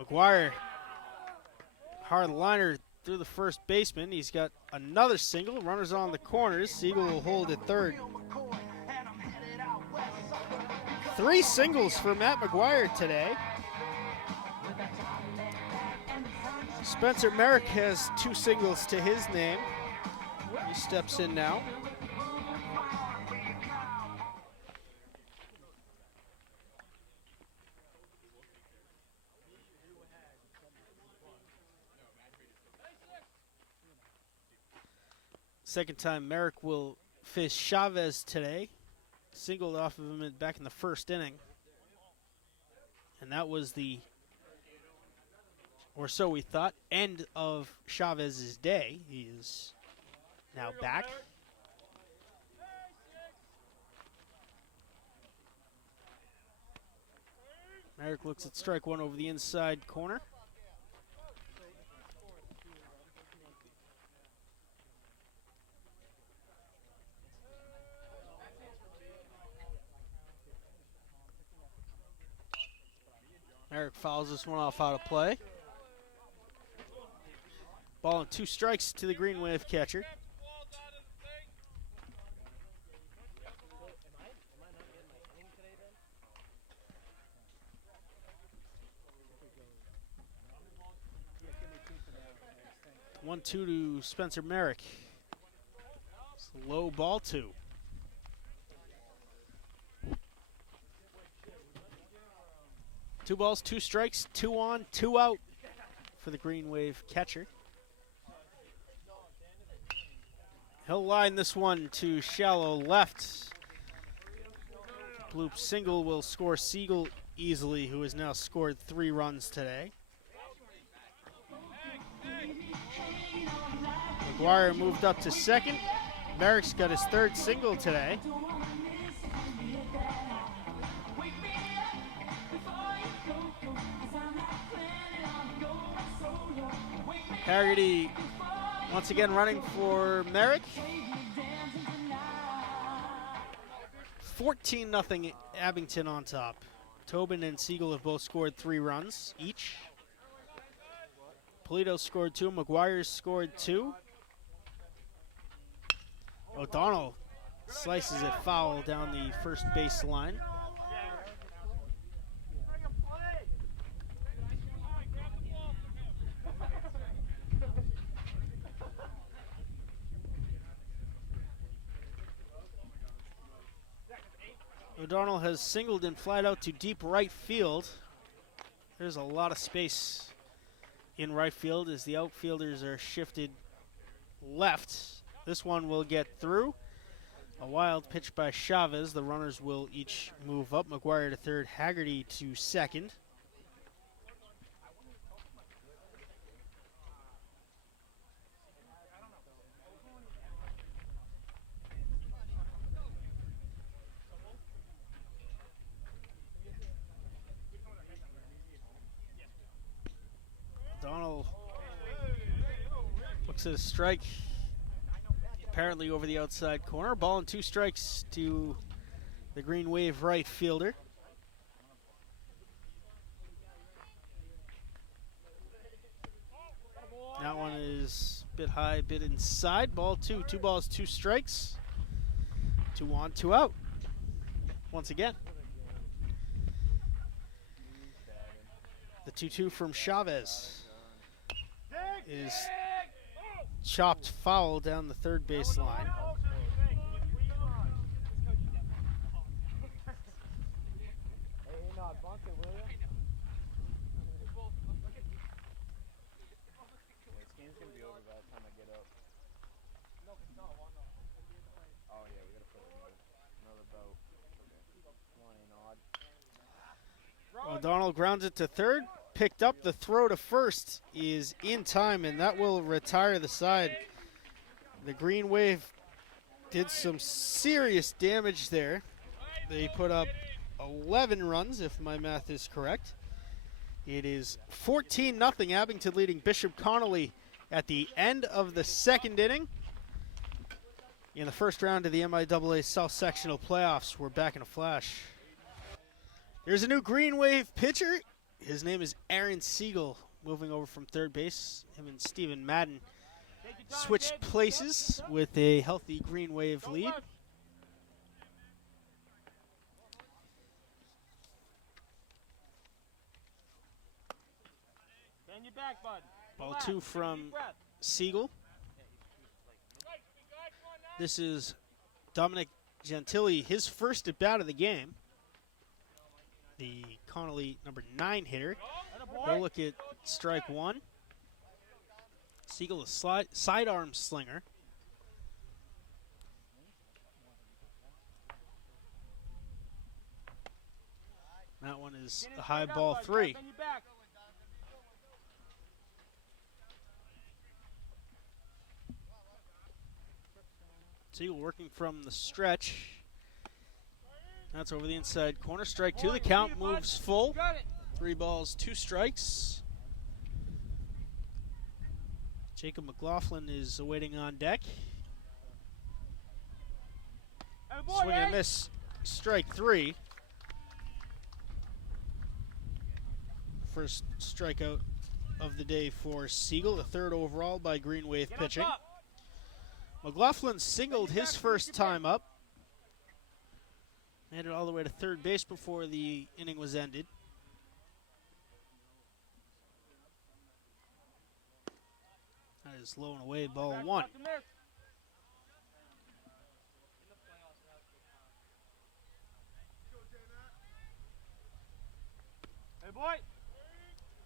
McGuire, hard liner through the first baseman. He's got another single. Runners on the corners. Siegel will hold at third. 3 singles for Matt McGuire today. Spencer Merrick has 2 singles to his name. He steps in now. Second time Merrick will face Chavez today. Singled off of him back in the first inning. And that was the, or so we thought, end of Chavez's day. He is now back. Merrick looks at strike one over the inside corner. Merrick fouls this one off out of play. Ball and 2 strikes to the Green Wave catcher. One-two to Spencer Merrick. It's a low ball 2. Two balls, 2 strikes, 2 on, 2 out for the Green Wave catcher. He'll line this one to shallow left. Bloop single will score Siegel easily, who has now scored 3 runs today. McGuire moved up to second. Merrick's got his 3rd single today. Haggerty once again running for Merrick. 14-0 Abington on top. Tobin and Siegel have both scored 3 runs each. Polito scored 2. McGuire scored 2. O'Donnell slices it foul down the first base line. O'Donnell has singled and flied out to deep right field. There's a lot of space in right field as the outfielders are shifted left. This one will get through. A wild pitch by Chavez. The runners will each move up. McGuire to third, Haggerty to second. Donald looks at a strike, apparently over the outside corner. Ball and 2 strikes to the Green Wave right fielder. That one is a bit high, a bit inside. Ball 2, 2 balls, 2 strikes. 2 on, 2 out. Once again. The 2-2 from Chavez is chopped foul down the third base line. game's gonna be over by the time I get up. No, it's not. Why not? It's gonna be in the plane. Oh yeah, we gotta put another boat. Okay. One ain't odd. O'Donnell grounds it to third. Picked up. The throw to first is in time, and that will retire the side. The Green Wave did some serious damage there. They put up 11 runs, if my math is correct. It is 14-0, Abington leading Bishop Connolly at the end of the second inning. In the first round of the MIAA South Sectional Playoffs, we're back in a flash. There's a new Green Wave pitcher. His name is Aaron Siegel, moving over from third base. Him and Stephen Madden switched places with a healthy Green Wave lead. Bend your back, bud. Ball two from Siegel. This is Dominic Gentili, his first at bat of the game. The Connolly number 9 hitter. We'll look at strike one. Siegel, a sidearm slinger. That one is a high ball 3. Siegel working from the stretch. That's over the inside corner. Strike 2. The count moves full. 3 balls, 2 strikes. Jacob McLaughlin is awaiting on deck. Swing and a miss. Strike 3. First strikeout of the day for Siegel, the 3rd overall by Green Wave pitching. McLaughlin singled his first time up. Made it all the way to third base before the inning was ended. That is low and away, ball 1. Hey, boy.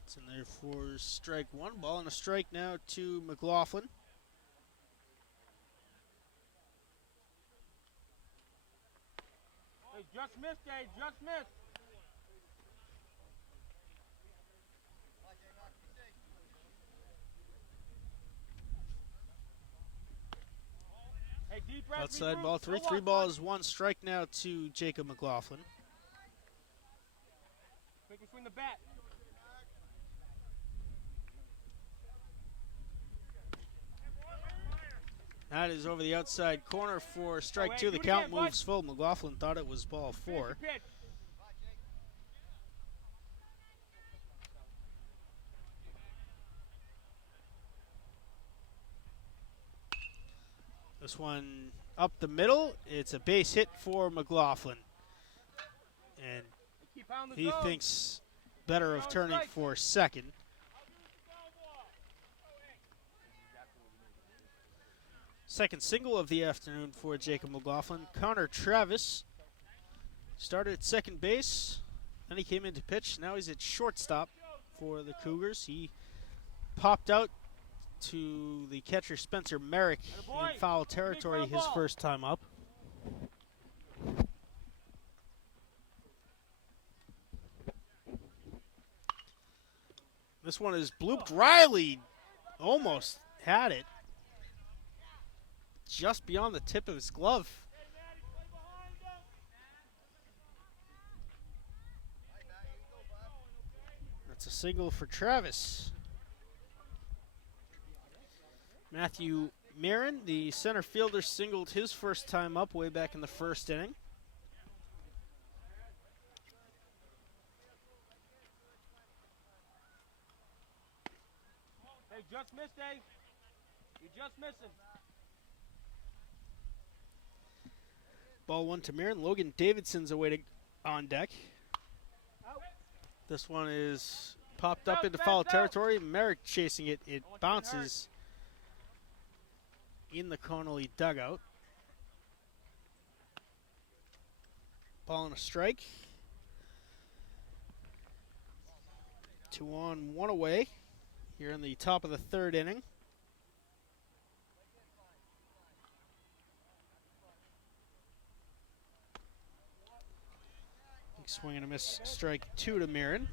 It's in there for strike 1. Ball and a strike now to McLaughlin. Hey, just missed, Dave. Just missed. Hey, deep breath. Outside ball 3. 3 balls, 1 strike now to Jacob McLaughlin. Quick between the bat. That is over the outside corner for strike 2. The count moves full. McLaughlin thought it was ball 4. This one up the middle. It's a base hit for McLaughlin. And he thinks better of turning for second. Second single of the afternoon for Jacob McLaughlin. Connor Travis started at second base. Then he came in to pitch. Now he's at shortstop for the Cougars. He popped out to the catcher Spencer Merrick in foul territory his first time up. This one is blooped. Riley almost had it. Just beyond the tip of his glove. That's a single for Travis. Matthew Marin, the center fielder, singled his first time up way back in the first inning. Hey, just missed, Dave. You're just missing. Ball 1 to Marin. Logan Davidson's awaiting on deck. This one is popped up into foul territory. Merrick chasing it. It bounces in the Connolly dugout. Ball and a strike. 2 on, 1 away here in the top of the 3rd inning. Swing and a miss, strike 2 to Marin.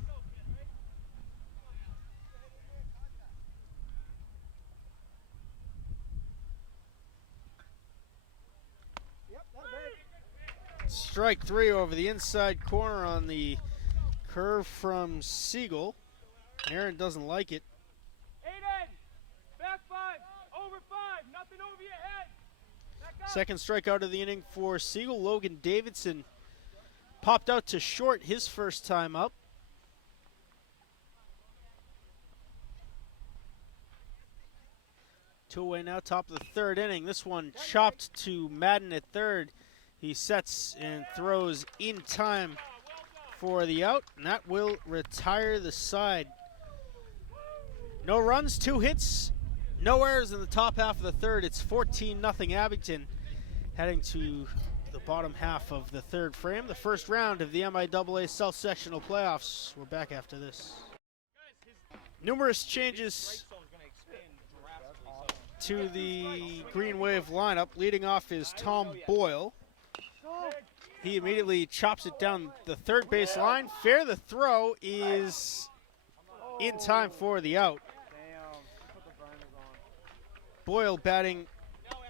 Strike 3 over the inside corner on the curve from Siegel. Aaron doesn't like it. Aiden, back 5, over 5, nothing over your head. Back up. Second strikeout of the inning for Siegel. Logan Davidson popped out to short his first time up. Two away now, top of the third inning. This one chopped to Madden at third. He sets and throws in time for the out, and that will retire the side. No runs, 2 hits, no errors in the top half of the third. It's 14-0 Abington, heading to the bottom half of the third frame. The first round of the MIAA South Sectional Playoffs. We're back after this. Numerous changes to the Green Wave lineup. Leading off is Tom Boyle. He immediately chops it down the third base line. Fair, the throw is in time for the out. Boyle batting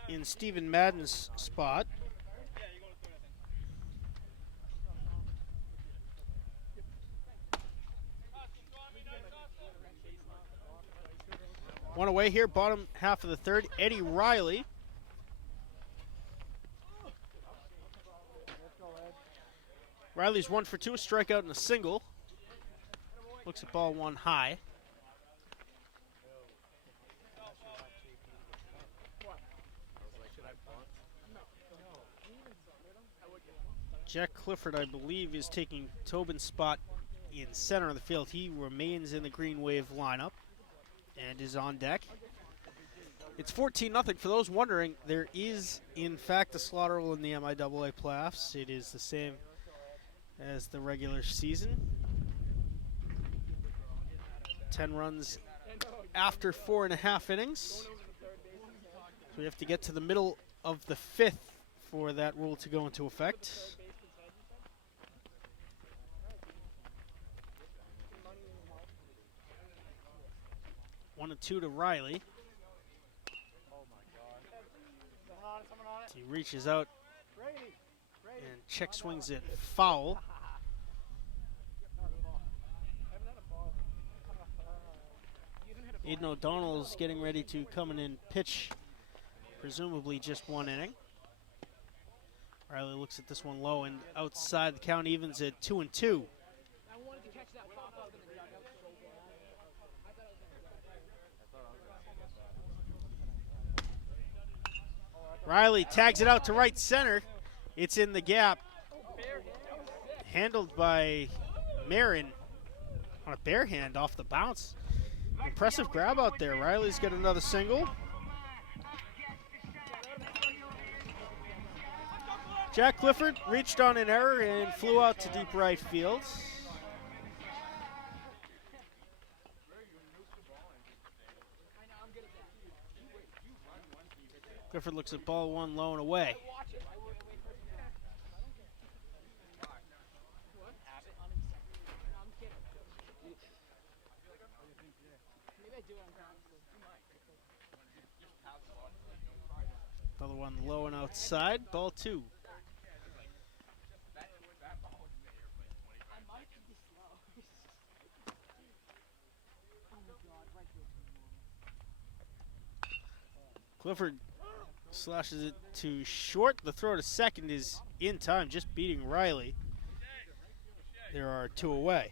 in Stephen Madden's spot. One away here, bottom half of the third. Eddie Riley. Riley's 1 for 2, a strikeout and a single. Looks at ball 1 high. Jack Clifford, I believe, is taking Tobin's spot in center of the field. He remains in the Green Wave lineup and is on deck. It's 14-0. For those wondering, there is, in fact, a slaughter rule in the MIAA playoffs. It is the same as the regular season. 10 runs after 4.5 innings. So we have to get to the middle of the 5th for that rule to go into effect. One and 2 to Riley. He reaches out and check swings it foul. Aiden O'Donnell's getting ready to come in and pitch, presumably just 1 inning. Riley looks at this one low and outside. The count evens at 2-2. Riley tags it out to right center. It's in the gap. Handled by Marin on a bare hand off the bounce. Impressive grab out there. Riley's got another single. Jack Clifford reached on an error and flew out to deep right field. Clifford looks at ball 1 low and away. Another one low and outside, ball 2. Clifford slashes it to short. The throw to second is in time, just beating Riley. There are 2 away.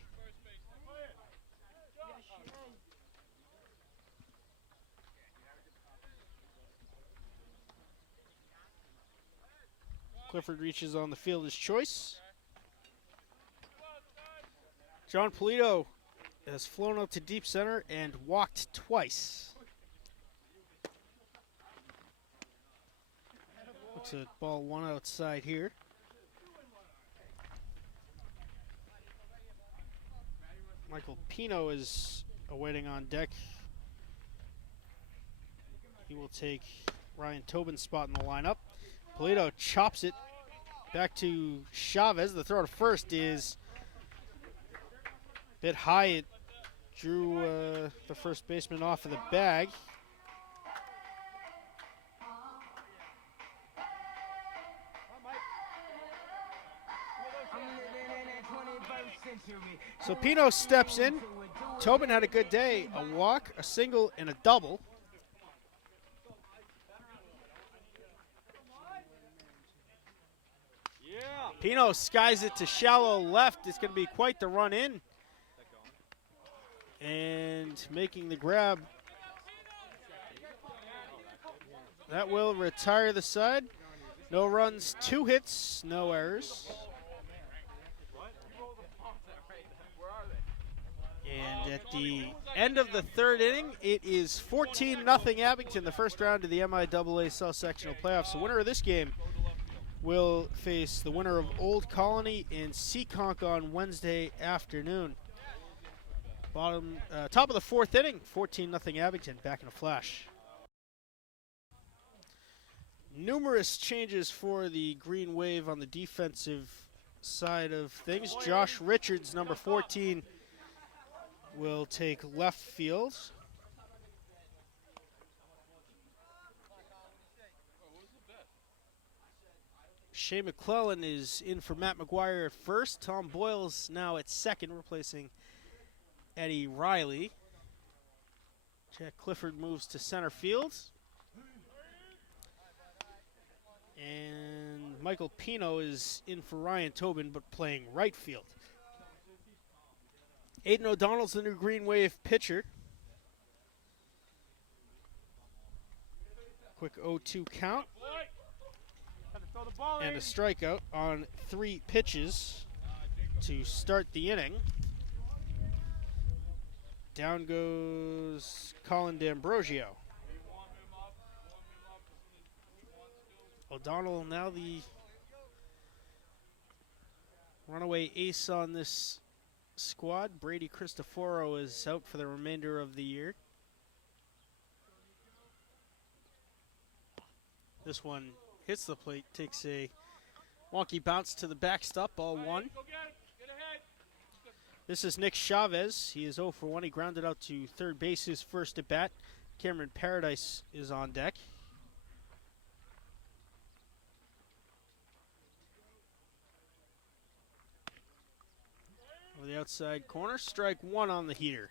Clifford reaches on the fielder's choice. John Polito has flown out to deep center and walked twice. Looks at ball 1 outside here. Michael Pino is awaiting on deck. He will take Ryan Tobin's spot in the lineup. Polito chops it back to Chavez. The throw to first is Bit high, it drew the first baseman off of the bag. So Pino steps in. Tobin had a good day. A walk, a single, and a double. Pino skies it to shallow left. It's going to be quite the run in. And making the grab. That will retire the side. No runs, 2 hits, no errors. And at the end of the 3rd inning, it is 14-0 Abington, the first round of the MIAA South Sectional Playoffs. The winner of this game will face the winner of Old Colony and Seekonk on Wednesday afternoon. Top of the 4th inning, 14-0 Abington, back in a flash. Numerous changes for the Green Wave on the defensive side of things. Josh Richards, number 14, will take left field. Shea McClellan is in for Matt McGuire at first. Tom Boyle's now at second, replacing Eddie Riley. Jack Clifford moves to center field. And Michael Pino is in for Ryan Tobin, but playing right field. Aiden O'Donnell's the new Green Wave pitcher. Quick 0-2 count. And a strikeout on 3 pitches to start the inning. Down goes Colin D'Ambrosio. O'Donnell now the runaway ace on this squad. Brady Cristoforo is out for the remainder of the year. This one hits the plate, takes a wonky bounce to the backstop, ball 1. This is Nick Chavez. He is 0 for 1. He grounded out to third base his first at bat. Cameron Paradise is on deck. Over the outside corner, strike 1 on the heater.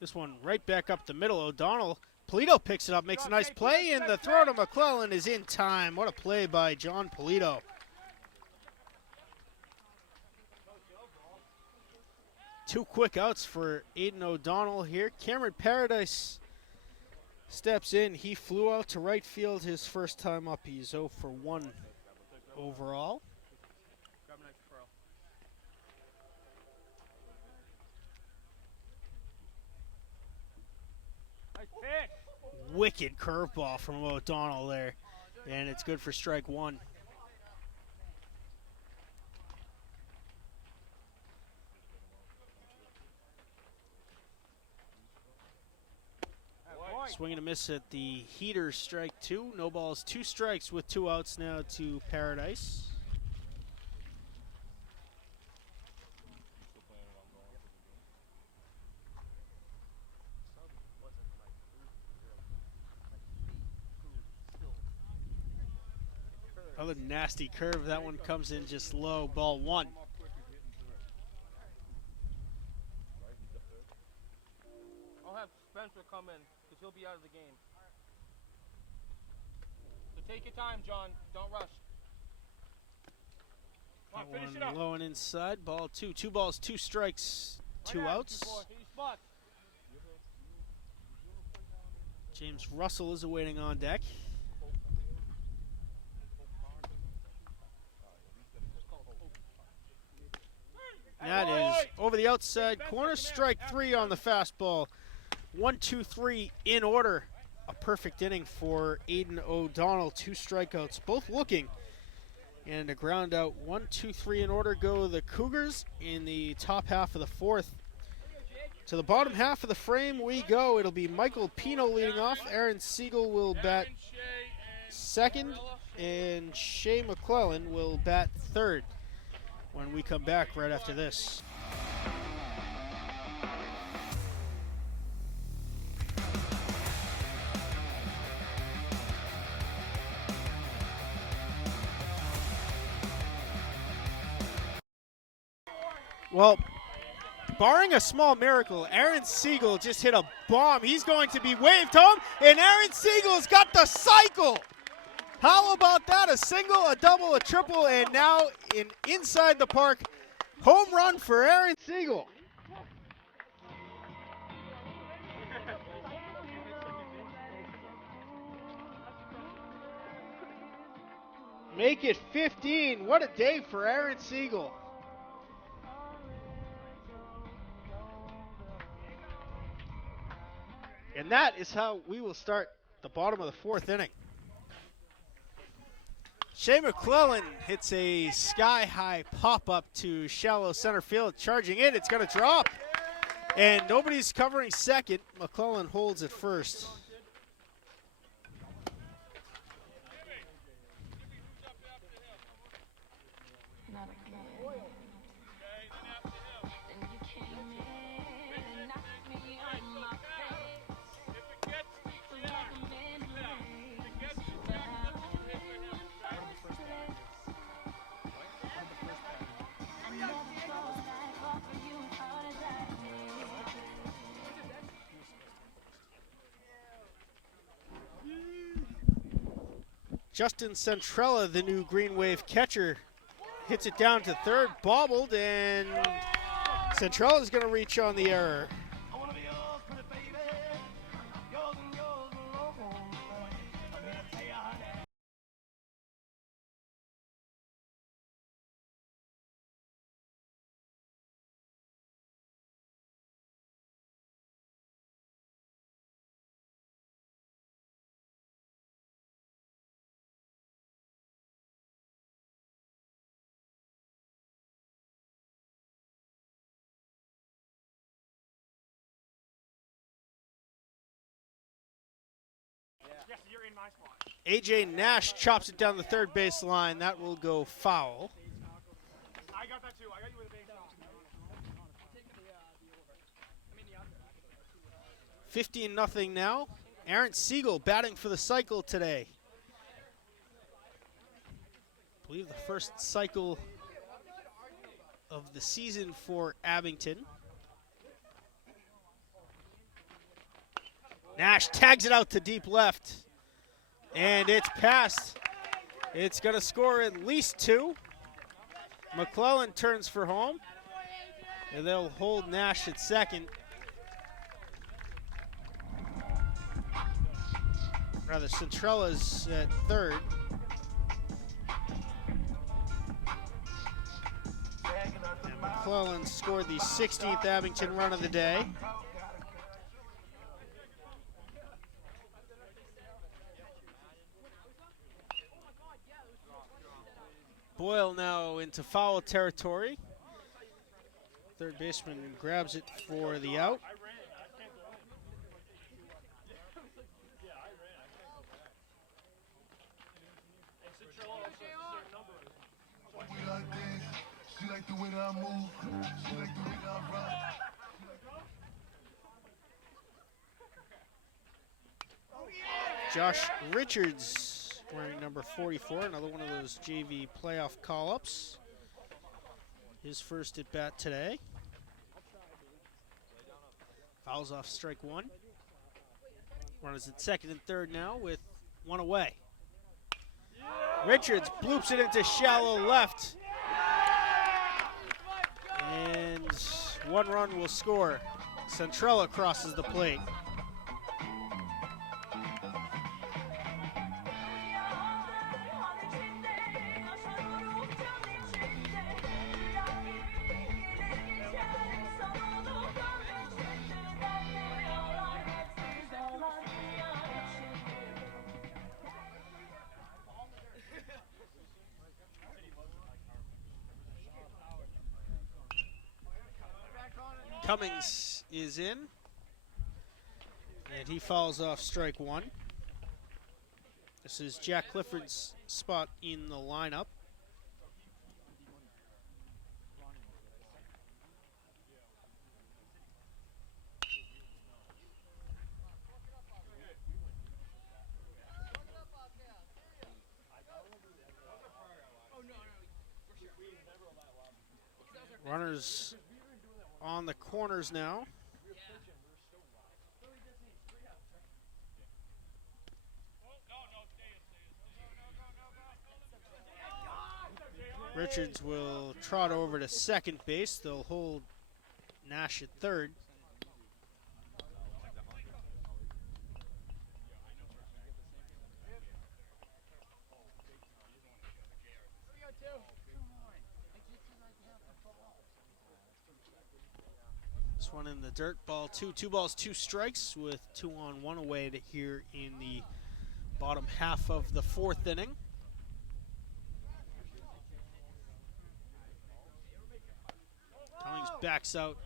This one right back up the middle. O'Donnell, Polito picks it up, makes a nice play, and the throw to McClellan is in time. What a play by John Polito. Two quick outs for Aiden O'Donnell here. Cameron Paradise steps in. He flew out to right field his first time up. He's 0 for 1 overall. Wicked curveball from O'Donnell there, and it's good for strike 1. Swing and a miss at the heater, strike 2. No balls, 2 strikes with 2 outs now to Paradise. Another nasty curve. That one comes in just low. Ball 1. I'll have Spencer come in because he'll be out of the game. So take your time, John. Don't rush. Come on, finish it up. Low and inside. Ball 2. 2 balls, 2 strikes, 2 outs. James Russell is awaiting on deck. That is over the outside corner. Strike 3 on the fastball. 1, 2, 3 in order. A perfect inning for Aiden O'Donnell. 2 strikeouts, both looking. And a ground out. 1, 2, 3 in order go the Cougars in the top half of the 4th. To the bottom half of the frame we go. It'll be Michael Pino leading off. Aaron Siegel will bat second, and Shea McClellan will bat third when we come back right after this. Well, barring a small miracle, Aaron Siegel just hit a bomb. He's going to be waved home, and Aaron Siegel's got the cycle. How about that? A single, a double, a triple, and now in inside the park home run for Aaron Siegel. Make it 15. What a day for Aaron Siegel. And that is how we will start the bottom of the fourth inning. Shea McClellan hits a sky-high pop-up to shallow center field. Charging in, it's going to drop. And nobody's covering second. McClellan holds at first. Not again. Then you came in and knocked me on my face. Like a man raised. But I never thought I'd offer you as hard as I did. Justin Centrella, the new Green Wave catcher, hits it down to third, bobbled, and Centrella's going to reach on the error. AJ Nash chops it down the third base line. That will go foul. I got that too. I got you with a base. 15-0 now. Aaron Siegel batting for the cycle today. I believe the first cycle of the season for Abington. Nash tags it out to deep left. And it's passed. It's going to score at least two. McClellan turns for home. And they'll hold Nash at second. Rather, Centrella's at third. And McClellan scored the 16th Abington run of the day. Boyle now into foul territory. Third baseman grabs it for the out. Josh Richards wearing number 44, another one of those JV playoff call-ups. His first at bat today. Fouls off strike one. Runners at second and third now with one away. Richards bloops it into shallow left. And one run will score. Centrella crosses the plate. Cummings is in. And he fouls off strike one. This is Jack Clifford's spot in the lineup. Runners on the corners now. Richards will trot over to second base. They'll hold Nash at third. This one in the dirt, ball two. 2 balls, 2 strikes with 2 on, 1 away here in the bottom half of the 4th inning. Cummings backs out.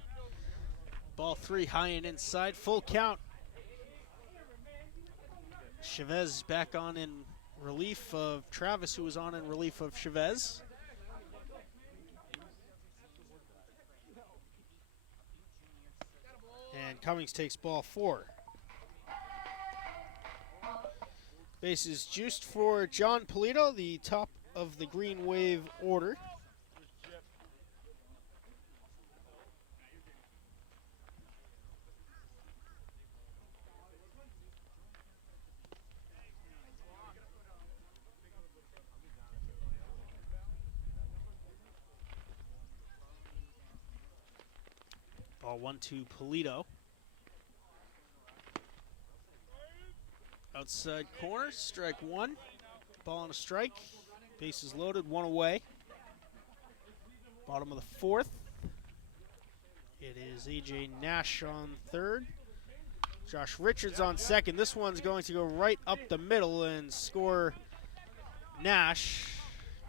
Ball 3 high and inside. Full count. Chavez back on in relief of Travis, who was on in relief of Chavez. And Cummings takes ball 4. Bases juiced for John Polito, the top of the Green Wave order. Ball 1 to Polito. Outside corner, strike 1. Ball on a strike. Bases loaded, 1 away. Bottom of the 4th. It is A.J. Nash on third. Josh Richards on second. This one's going to go right up the middle and score Nash.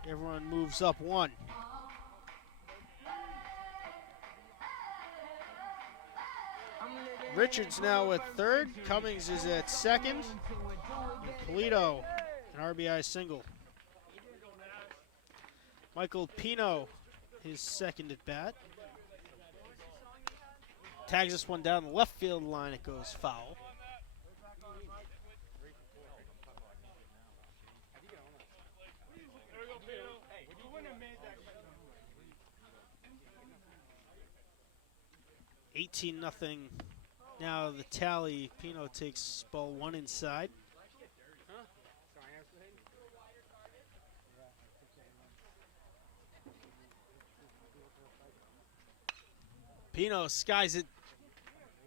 Everyone moves up 1. Richards now at third. Cummings is at second. And Polito, an RBI single. Michael Pino, his second at bat. Tags this one down the left field line. It goes foul. $18-0. Now the tally. Pino takes ball 1 inside. Pino skies it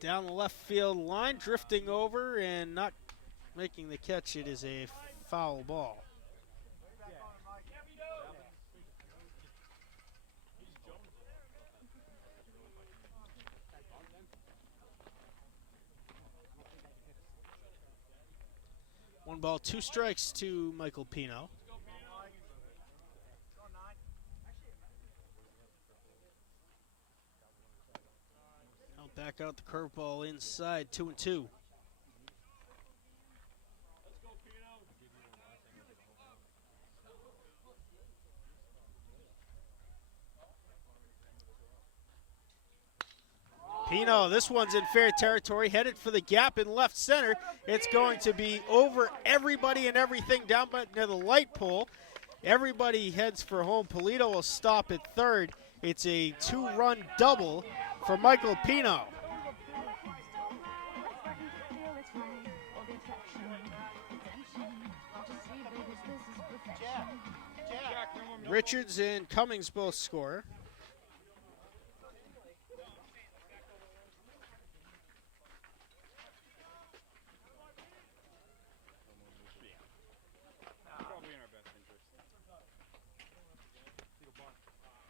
down the left field line, drifting over and not making the catch. It is a foul ball. One ball, 2 strikes to Michael Pino. Now back out the curveball inside, 2-2. Pino, this one's in fair territory, headed for the gap in left center. It's going to be over everybody and everything down near the light pole. Everybody heads for home. Polito will stop at third. It's a 2-run double for Michael Pino. Richards and Cummings both score.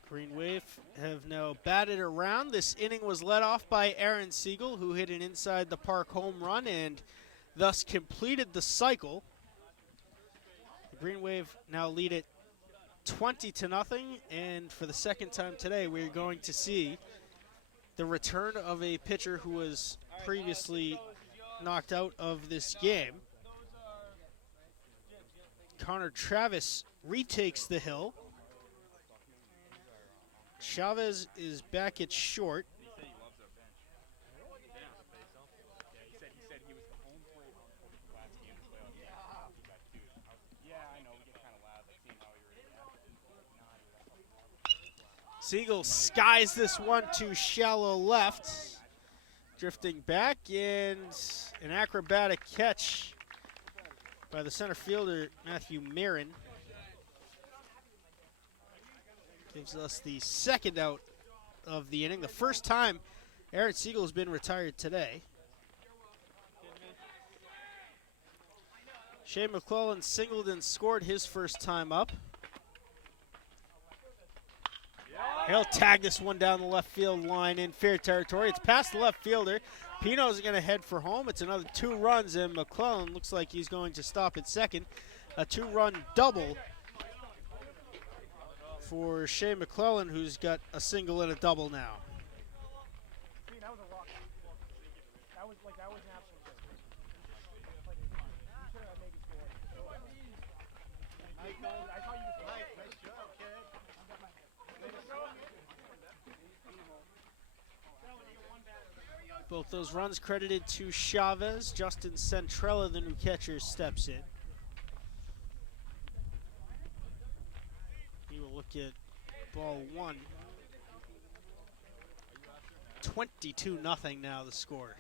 Green Wave have now batted around. This inning was led off by Aaron Siegel, who hit an inside the park home run and thus completed the cycle. The Green Wave now lead it 20-0, and for the second time today, we're going to see the return of a pitcher who was previously knocked out of this game. Connor Travis retakes the hill. Chavez is back at short. He said he loves our bench. He said he was the home plate on the last game of the playoffs. Yeah, I know. We get kind of loud, like seeing how he reacted. Siegel skies this one to shallow left. Drifting back, and an acrobatic catch by the center fielder, Matthew Marin. Gives us the second out of the inning. The first time Aaron Siegel has been retired today. Shane McClellan singled and scored his first time up. He'll tag this one down the left field line in fair territory. It's past the left fielder. Pino's going to head for home. It's another 2 runs, and McClellan looks like he's going to stop at second. A 2-run double for Shea McClellan, who's got a single and a double now. See, that was a rock. That was an absolute hit. Like, you should have maybe scored. I thought you just nice job, kid. Both those runs credited to Chavez. Justin Centrella, the new catcher, steps in. He will look at ball 1. 22-0 now the score.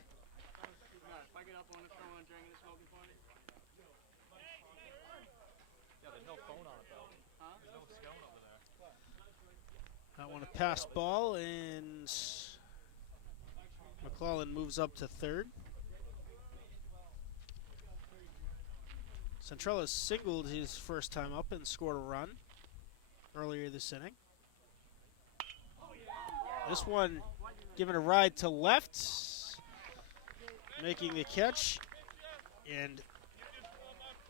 Yeah, there's no phone on it though. Huh? There's no scone over there. I want to pass ball, and McClellan moves up to third. Centrella singled his first time up and scored a run earlier this inning. This one given a ride to left, making the catch, and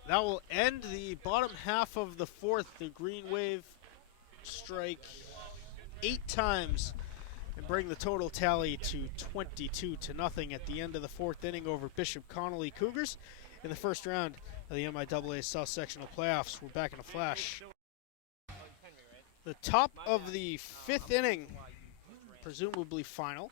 that will end the bottom half of the fourth. The Green Wave strike 8 times and bring the total tally to 22-0 at the end of the fourth inning over Bishop Connolly Cougars in the first round of the MIAA South Sectional Playoffs. We're back in a flash. The top of the 5th inning, presumably final,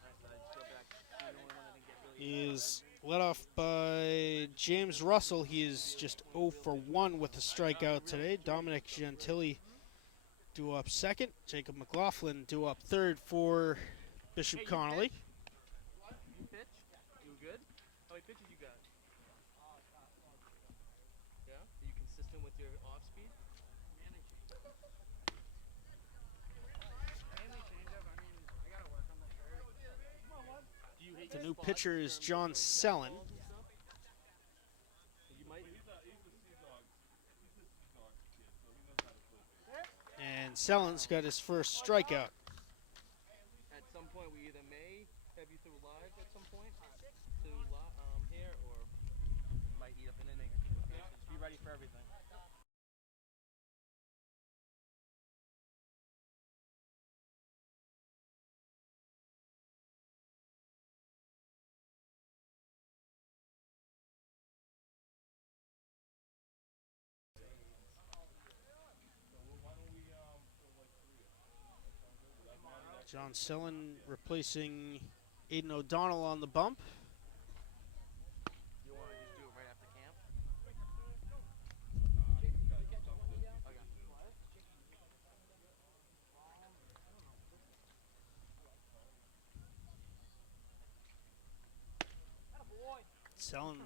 is led off by James Russell. He is just 0 for 1 with a strikeout today. Dominic Gentili due up second. Jacob McLaughlin due up third for Bishop Connolly. You pitch? You good? How many pitches you got? Yeah? Are you consistent with your off speed? The new pitcher is John Sellen. You might. And Sellen's got his first strikeout. At some point, we either may have you through live at some point to here, or might eat up an inning. Okay, so just be ready for everything. John Sellen replacing Aiden O'Donnell on the bump. You want to just do it right after camp? Sellen,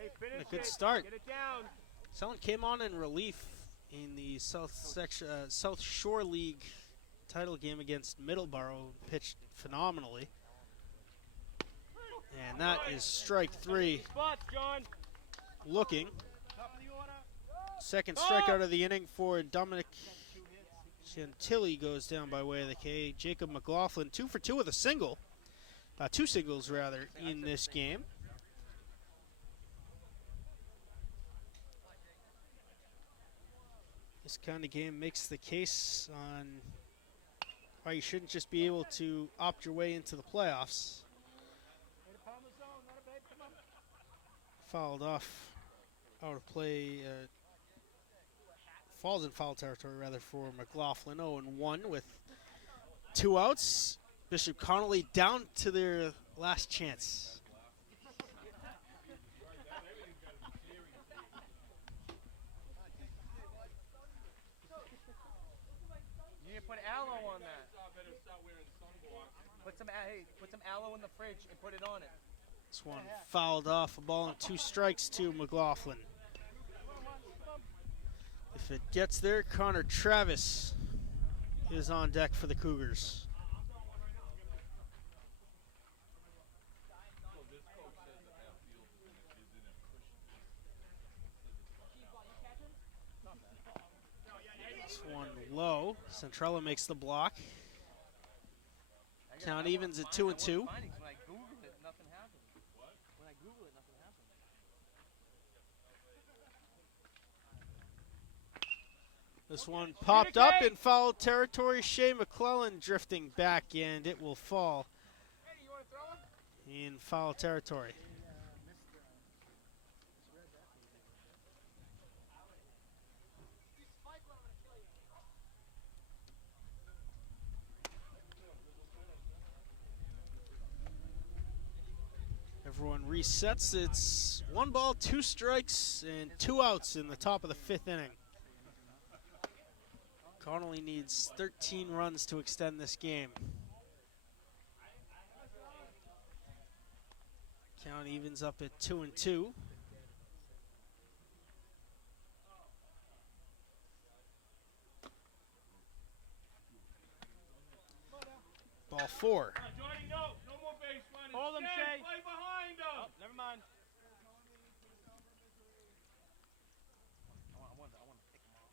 Hey, finish a good it. start. Get it down. Sellen came on in relief in the South Shore League title game against Middleborough, pitched phenomenally. And that is strike 3 Spots, John. looking. Second strikeout of the inning for Dominic Gentili goes down by way of the K. Jacob McLaughlin 2 for 2 with a single. 2 singles rather in this game. This kind of game makes the case on why you shouldn't just be able to opt your way into the playoffs. Fouled off, out of play, falls in foul territory rather for McLaughlin. 0-1 with 2 outs. Bishop Connolly down to their last chance. You need to put aloe on that. Put some aloe in the fridge and put it on it. This one fouled off, a ball and 2 strikes to McLaughlin. If it gets there, Connor Travis is on deck for the Cougars. This one low. Centrella makes the block. Count evens at 2-2. When I Google it, nothing happened. When I Google it, nothing happened. This one popped up in foul territory. Shea McClellan drifting back, and it will fall in foul territory. Everyone resets. It's 1 ball, 2 strikes, and 2 outs in the top of the 5th inning. Connolly needs 13 runs to extend this game. Count evens up at 2-2. Ball 4. Johnny, no more base running. Hold him, Stay, Shay. play behind him. Oh, never mind. I want to pick him off.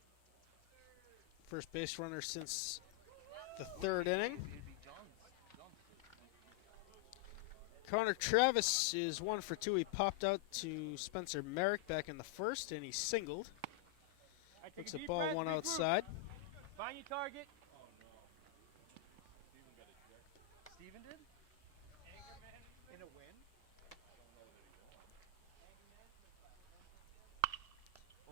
First base runner since the 3rd inning. It'd be John's. Connor Travis is 1 for 2. He popped out to Spencer Merrick back in the 1st, and he singled. Looks at ball 1 outside. Find your target. Steven did? In a win?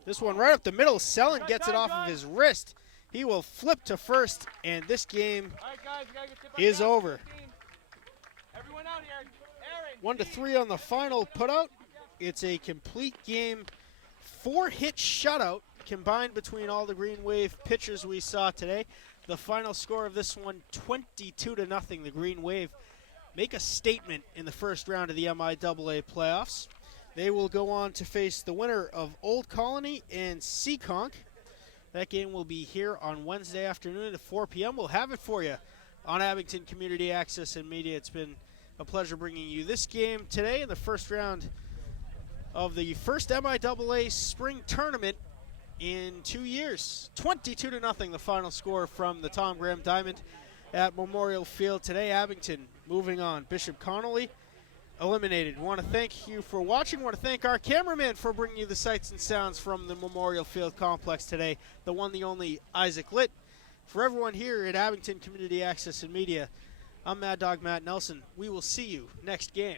This one right up the middle. Sellen gets it off of his wrist. He will flip to first, and this game All right, guys, we gotta get tip is over. Everyone out here. Aaron. 1-3 on the final putout. It's a complete game. 4-hit shutout combined between all the Green Wave pitchers we saw today. The final score of this one, 22-0. The Green Wave make a statement in the first round of the MIAA playoffs. They will go on to face the winner of Old Colony and Seekonk. That game will be here on Wednesday afternoon at 4 p.m. We'll have it for you on Abington Community Access and Media. It's been a pleasure bringing you this game today in the first round of the first MIAA spring tournament in 2 years. 22-0, the final score from the Tom Graham Diamond at Memorial Field today. Abington moving on. Bishop Connolly eliminated. Want to thank you for watching. Want to thank our cameraman for bringing you the sights and sounds from the Memorial Field complex today. The one, the only Isaac Litt. For everyone here at Abington Community Access and Media, I'm Mad Dog Matt Nelson. We will see you next game.